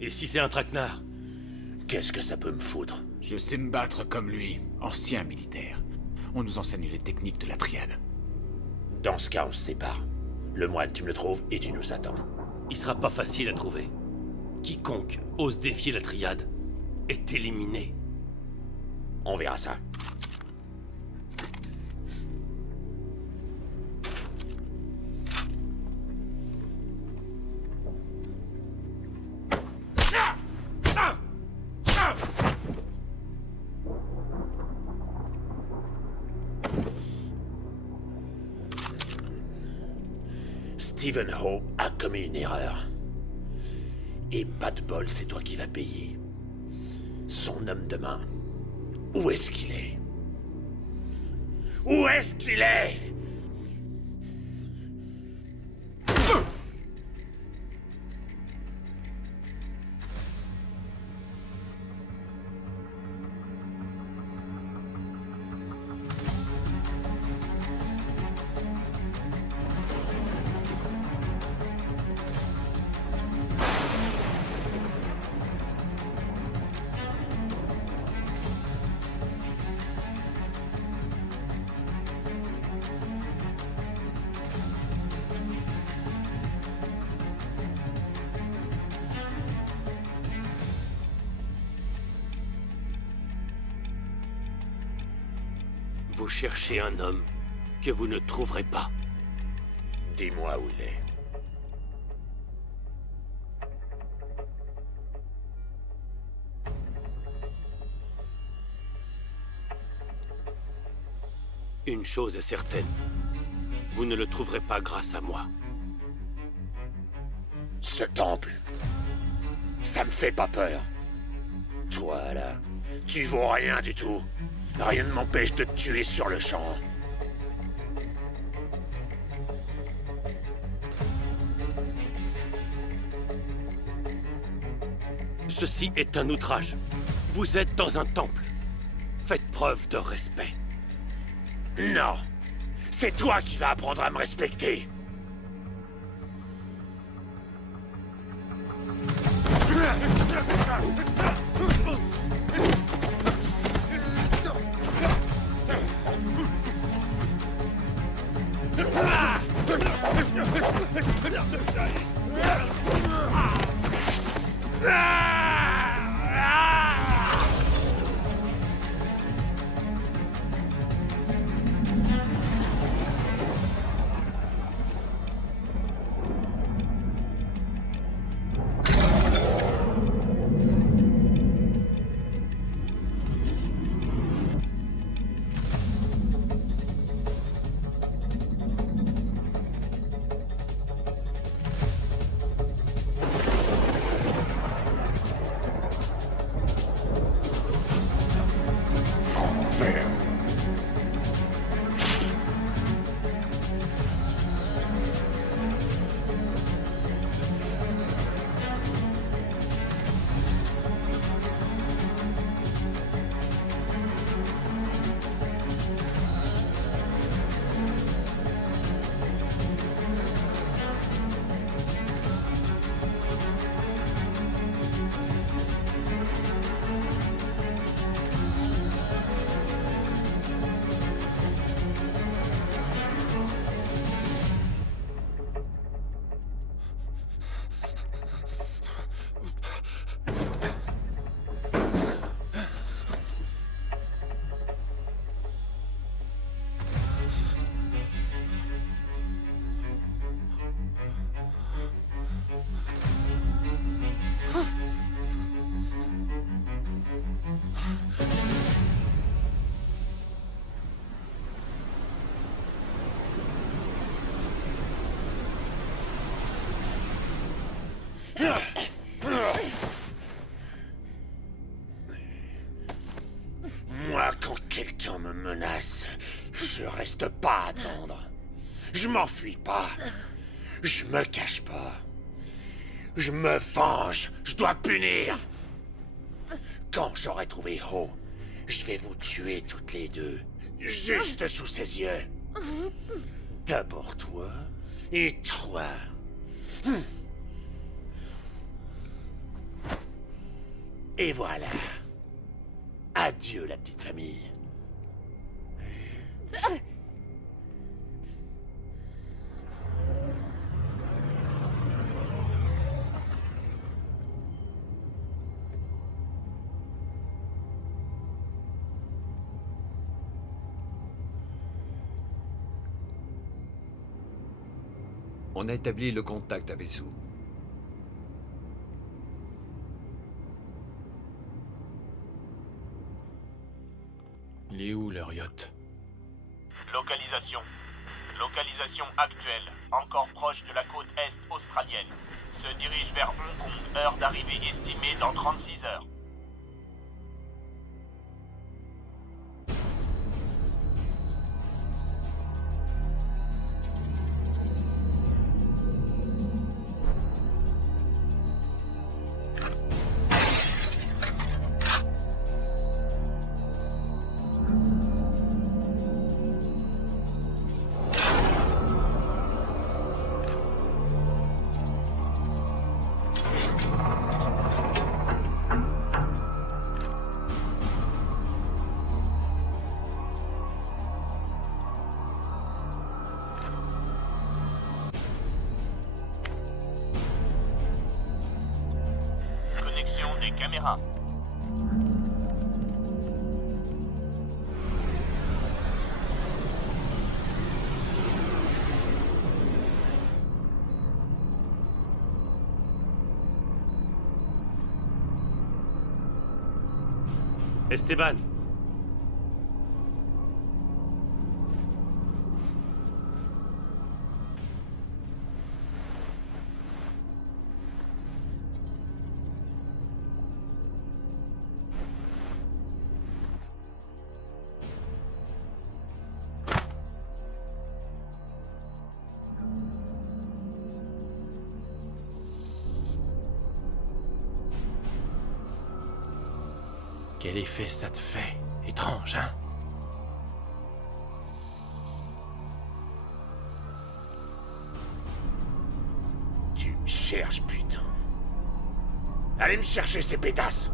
Et si c'est un traquenard? Qu'est-ce que ça peut me foutre? Je sais me battre comme lui, ancien militaire. On nous enseigne les techniques de la triade. Dans ce cas, on se sépare. Le moine, tu me le trouves et tu nous attends. Il sera pas facile à trouver. Quiconque ose défier la triade est éliminé. On verra ça. Stephen Ho a commis une erreur. Et pas de bol, c'est toi qui vas payer. Son homme de main. Où est-ce qu'il est? Où est-ce qu'il est? Vous cherchez un homme que vous ne trouverez pas. Dis-moi où il est. Une chose est certaine. Vous ne le trouverez pas grâce à moi. Ce temple, ça me fait pas peur. Toi, là, tu vaux rien du tout. Rien ne m'empêche de te tuer sur le champ. Ceci est un outrage. Vous êtes dans un temple. Faites preuve de respect. Non, c'est toi qui vas apprendre à me respecter. reste pas à attendre. Je m'enfuis pas. Je me cache pas. Je me venge. Je dois punir. Quand j'aurai trouvé Ho, je vais vous tuer toutes les deux. Juste sous ses yeux. D'abord toi et toi. Et voilà. Adieu la petite famille. On a établi le contact avec Sue. Il est où leur yacht? Localisation. Localisation actuelle. Encore proche de la côte est australienne. Se dirige vers Hong Kong. Heure d'arrivée estimée dans 36 heures. Caméra. Esteban. Quel effet ça te fait? Étrange, hein? Tu me cherches, putain. Allez me chercher ces pétasses.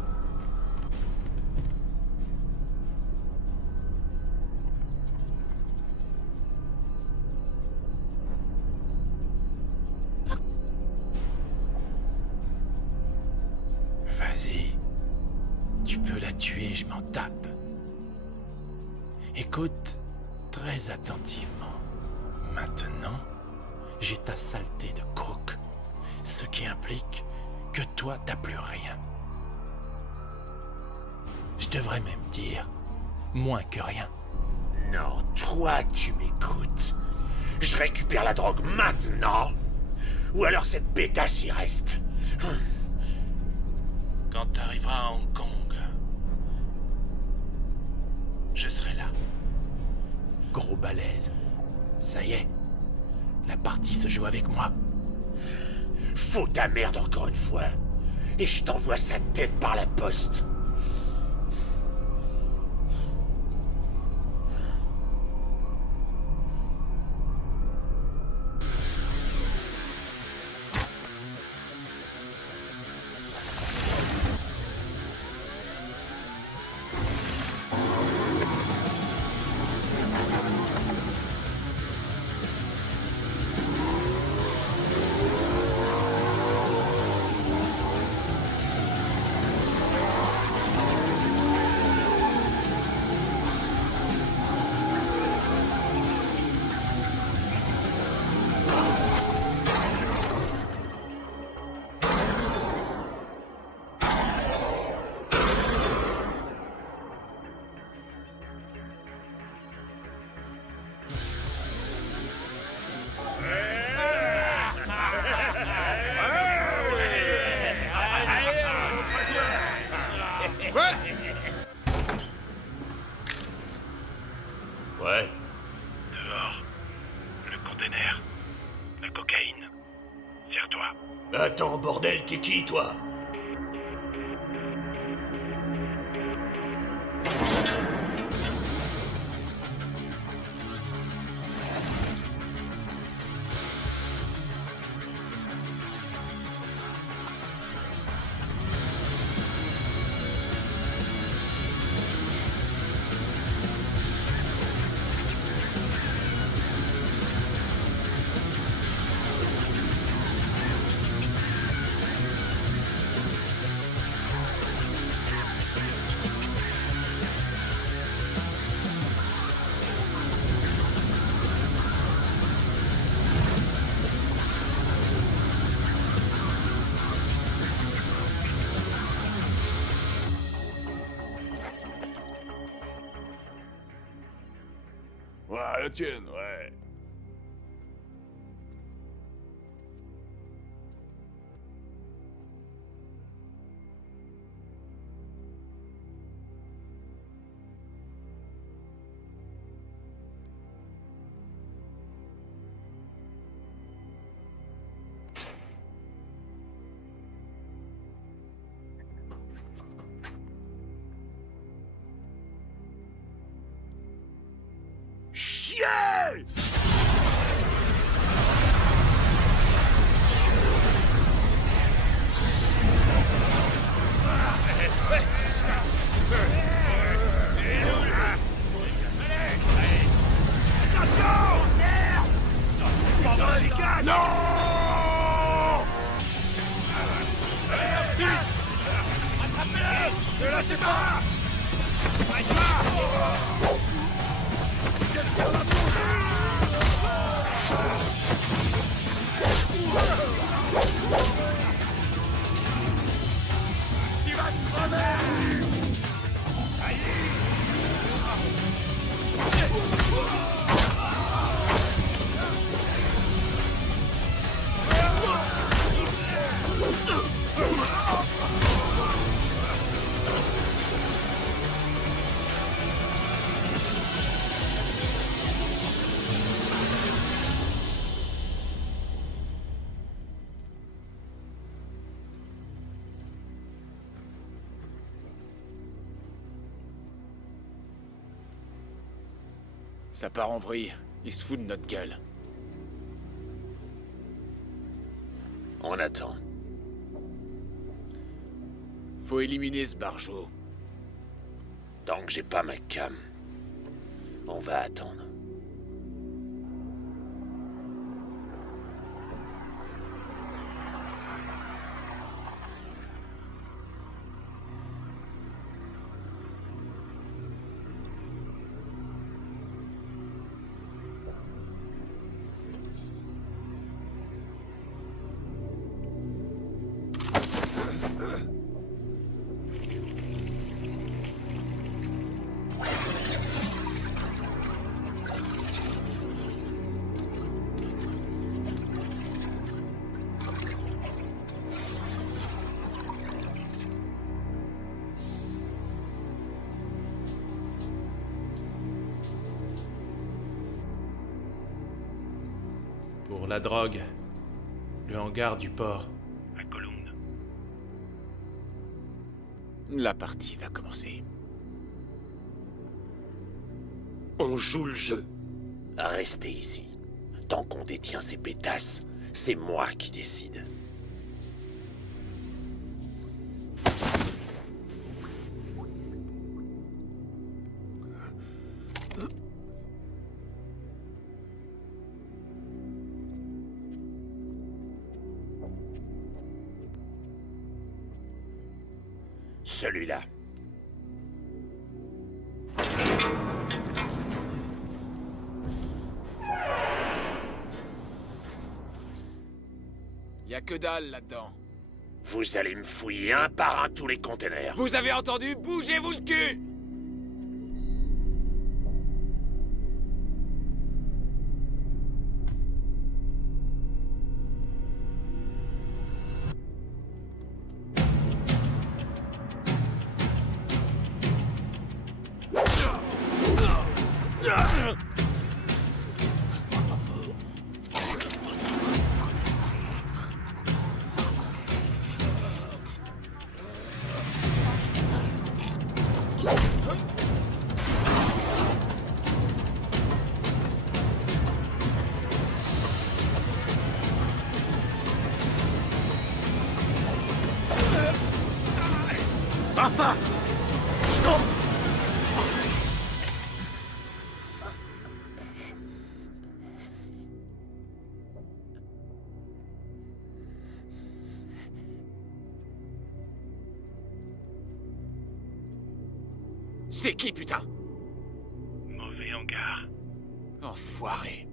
Vas-y. Tu peux la tuer, je m'en tape. Écoute très attentivement. Maintenant, j'ai ta saleté de coke. Ce qui implique que toi, t'as plus rien. Je devrais même dire moins que rien. Non, toi, tu m'écoutes. Je récupère la drogue maintenant. Ou alors cette pétasse y reste. Quand t'arriveras à Hong Kong, je serai là. Gros balèze. Ça y est. La partie se joue avec moi. Fous ta merde encore une fois. Et je t'envoie sa tête par la poste. Attends, bordel, t'es qui, toi? Ouais, la tienne, ouais. Chier! Non! Attrapez-le! Ne lâchez pas! Tu vas te crever! Ça part en vrille. Ils se foutent de notre gueule. On attend. Faut éliminer ce barjot. Tant que j'ai pas ma cam, on va attendre. Pour la drogue, le hangar du port. À Colombes. La partie va commencer. On joue le jeu. Restez ici. Tant qu'on détient ces pétasses, c'est moi qui décide. Celui-là. Y a que dalle là-dedans. Vous allez me fouiller un par un tous les containers. Vous avez entendu? Bougez-vous le cul! Enfin! Non! C'est qui, putain? Mauvais hangar. Enfoiré.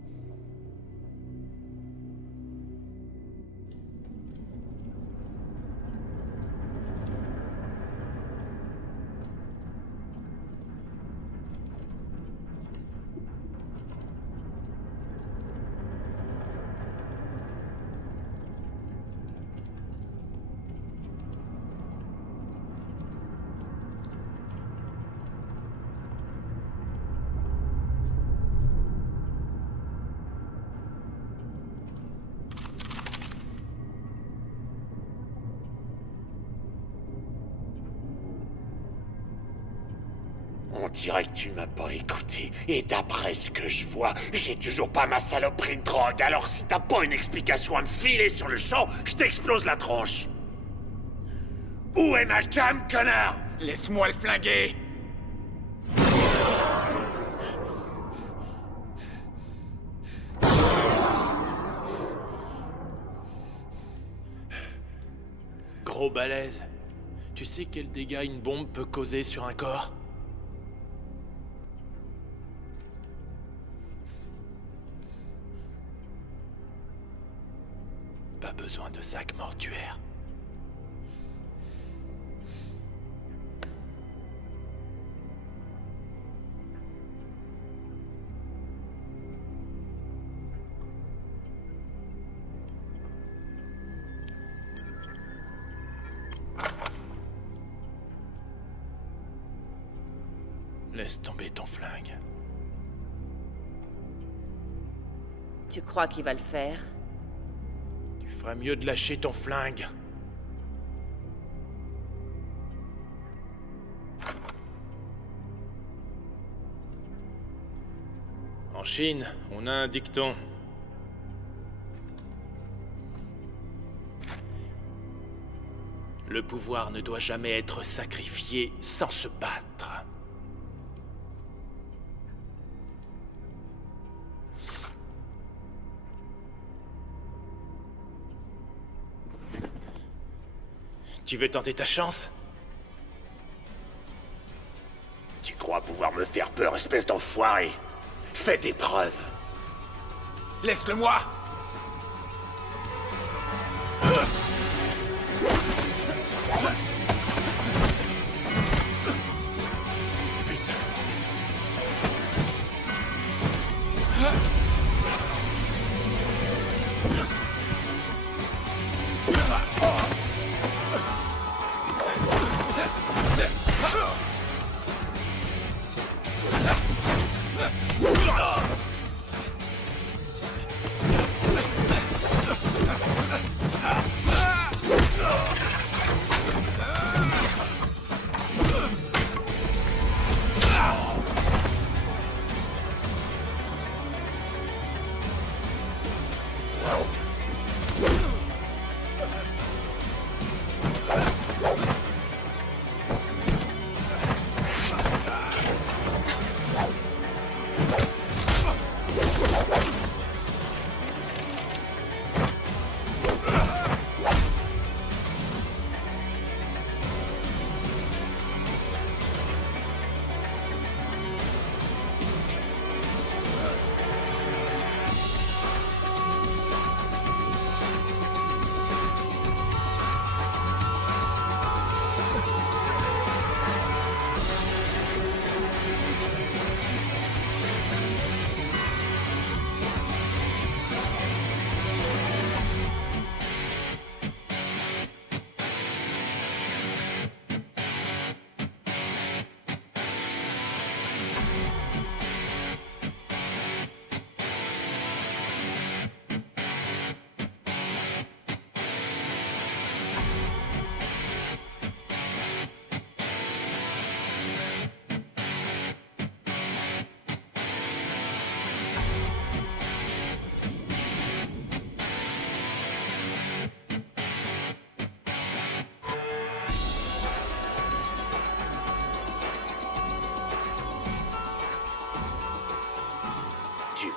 On dirait que tu m'as pas écouté. Et d'après ce que je vois, j'ai toujours pas ma saloperie de drogue. Alors si t'as pas une explication à me filer sur le champ, je t'explose la tronche. Où est ma cam, connard? Laisse-moi le flinguer. Gros balèze. Tu sais quel dégât une bombe peut causer sur un corps? Pas besoin de sac mortuaire. Laisse tomber ton flingue. Tu crois qu'il va le faire? Tu ferais mieux de lâcher ton flingue. En Chine, on a un dicton. Le pouvoir ne doit jamais être sacrifié sans se battre. Tu veux tenter ta chance? Tu crois pouvoir me faire peur, espèce d'enfoiré? Fais tes preuves. Laisse-le-moi.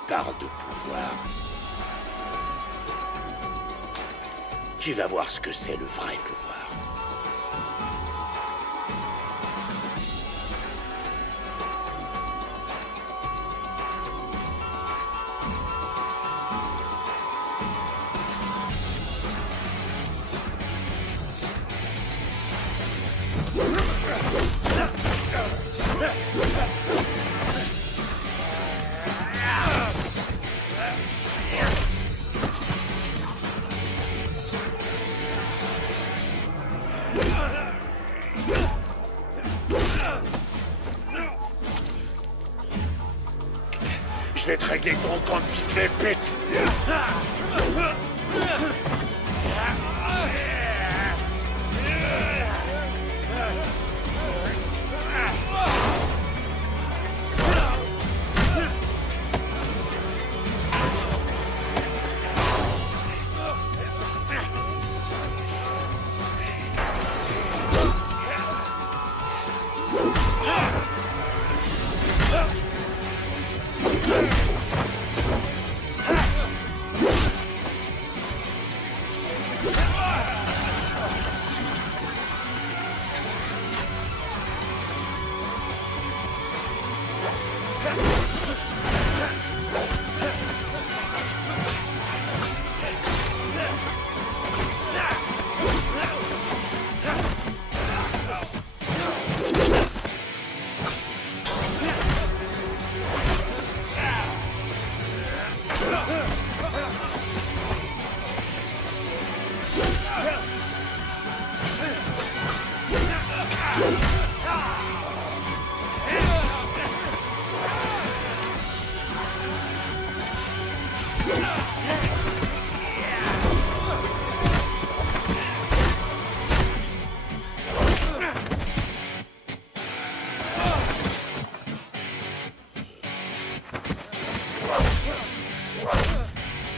parle de pouvoir. Tu vas voir ce que c'est le vrai pouvoir. Je vais te régler ton compte, fils de pute!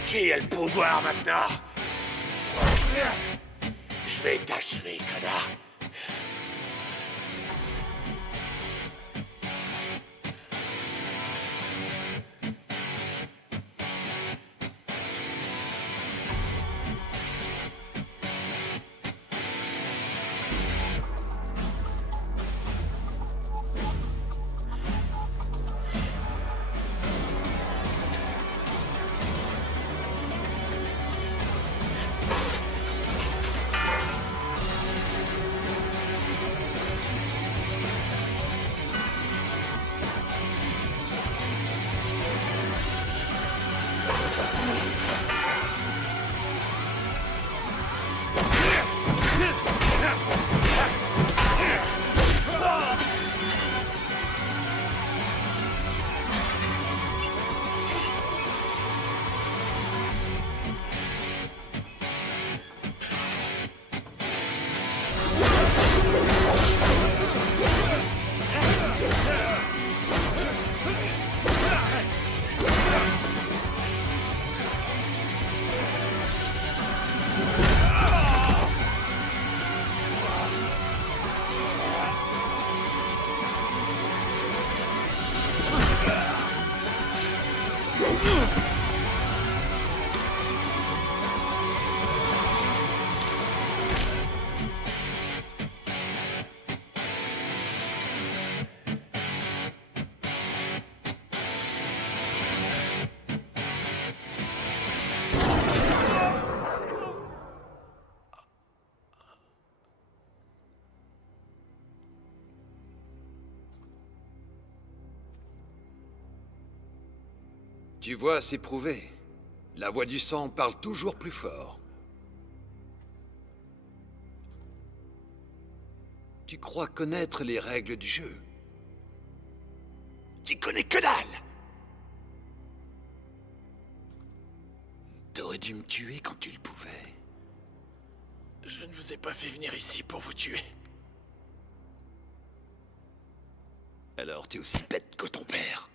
Qui a le pouvoir maintenant? Je vais t'achever, connard. Tu vois, c'est prouvé. La voix du sang parle toujours plus fort. Tu crois connaître les règles du jeu? Tu connais que dalle! T'aurais dû me tuer quand tu le pouvais. Je ne vous ai pas fait venir ici pour vous tuer. Alors t'es aussi bête que ton père.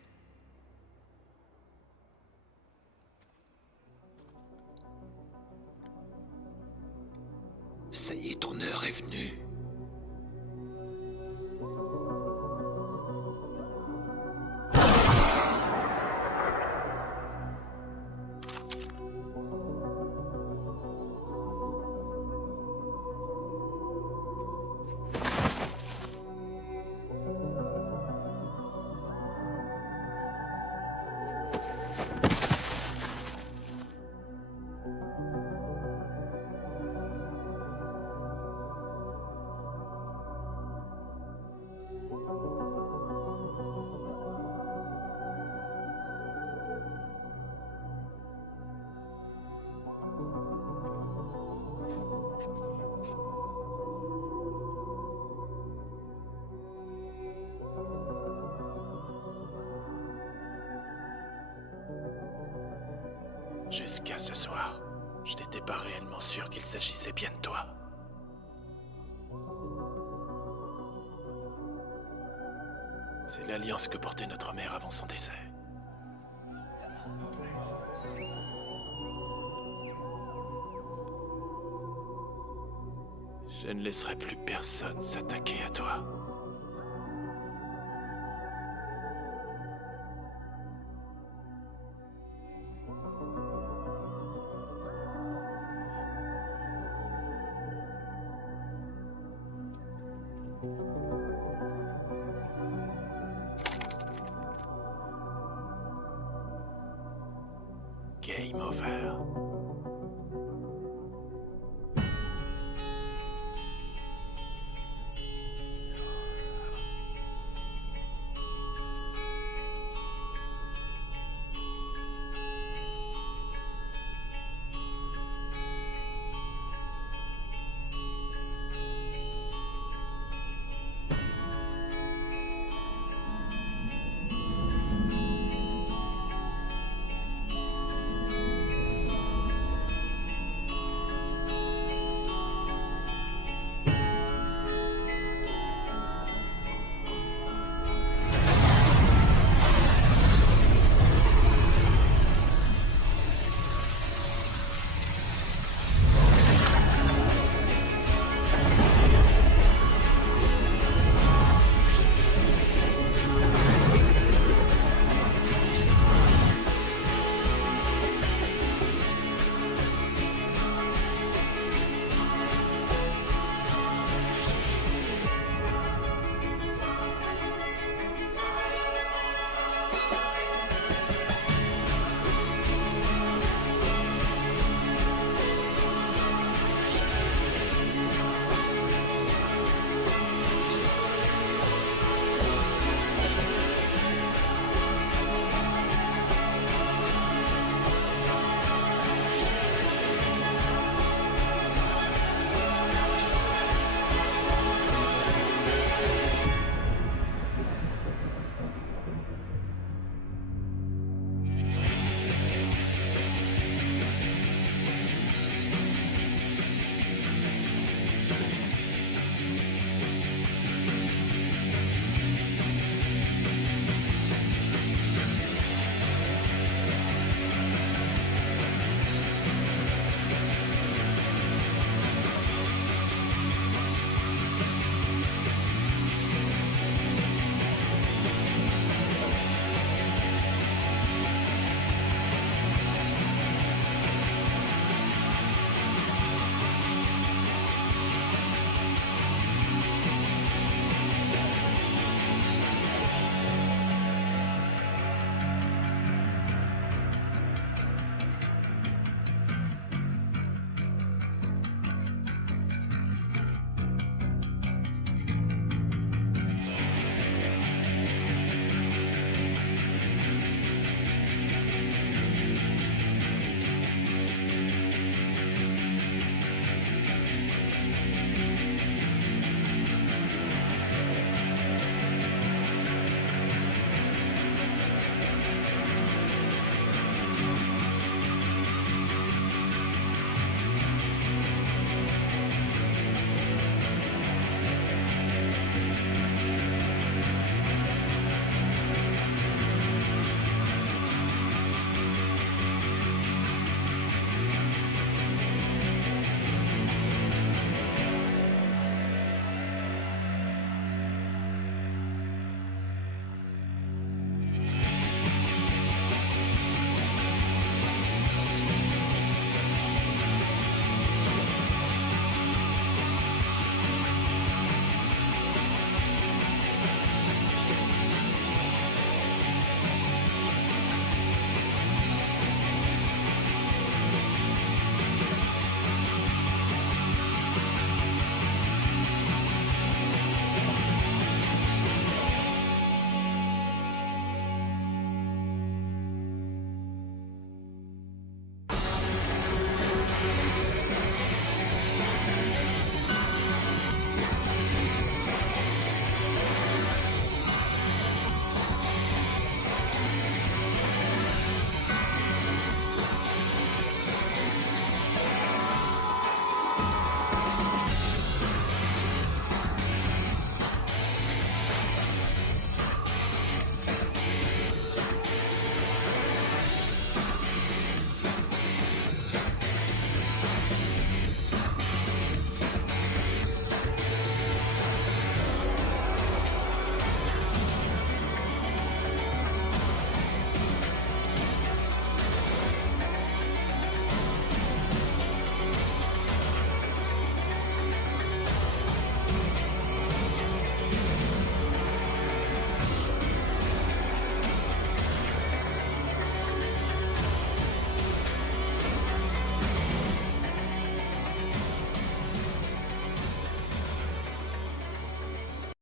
Ça y est, ton heure est venue. Jusqu'à ce soir, je n'étais pas réellement sûr qu'il s'agissait bien de toi. C'est l'alliance que portait notre mère avant son décès. Je ne laisserai plus personne s'attaquer à toi.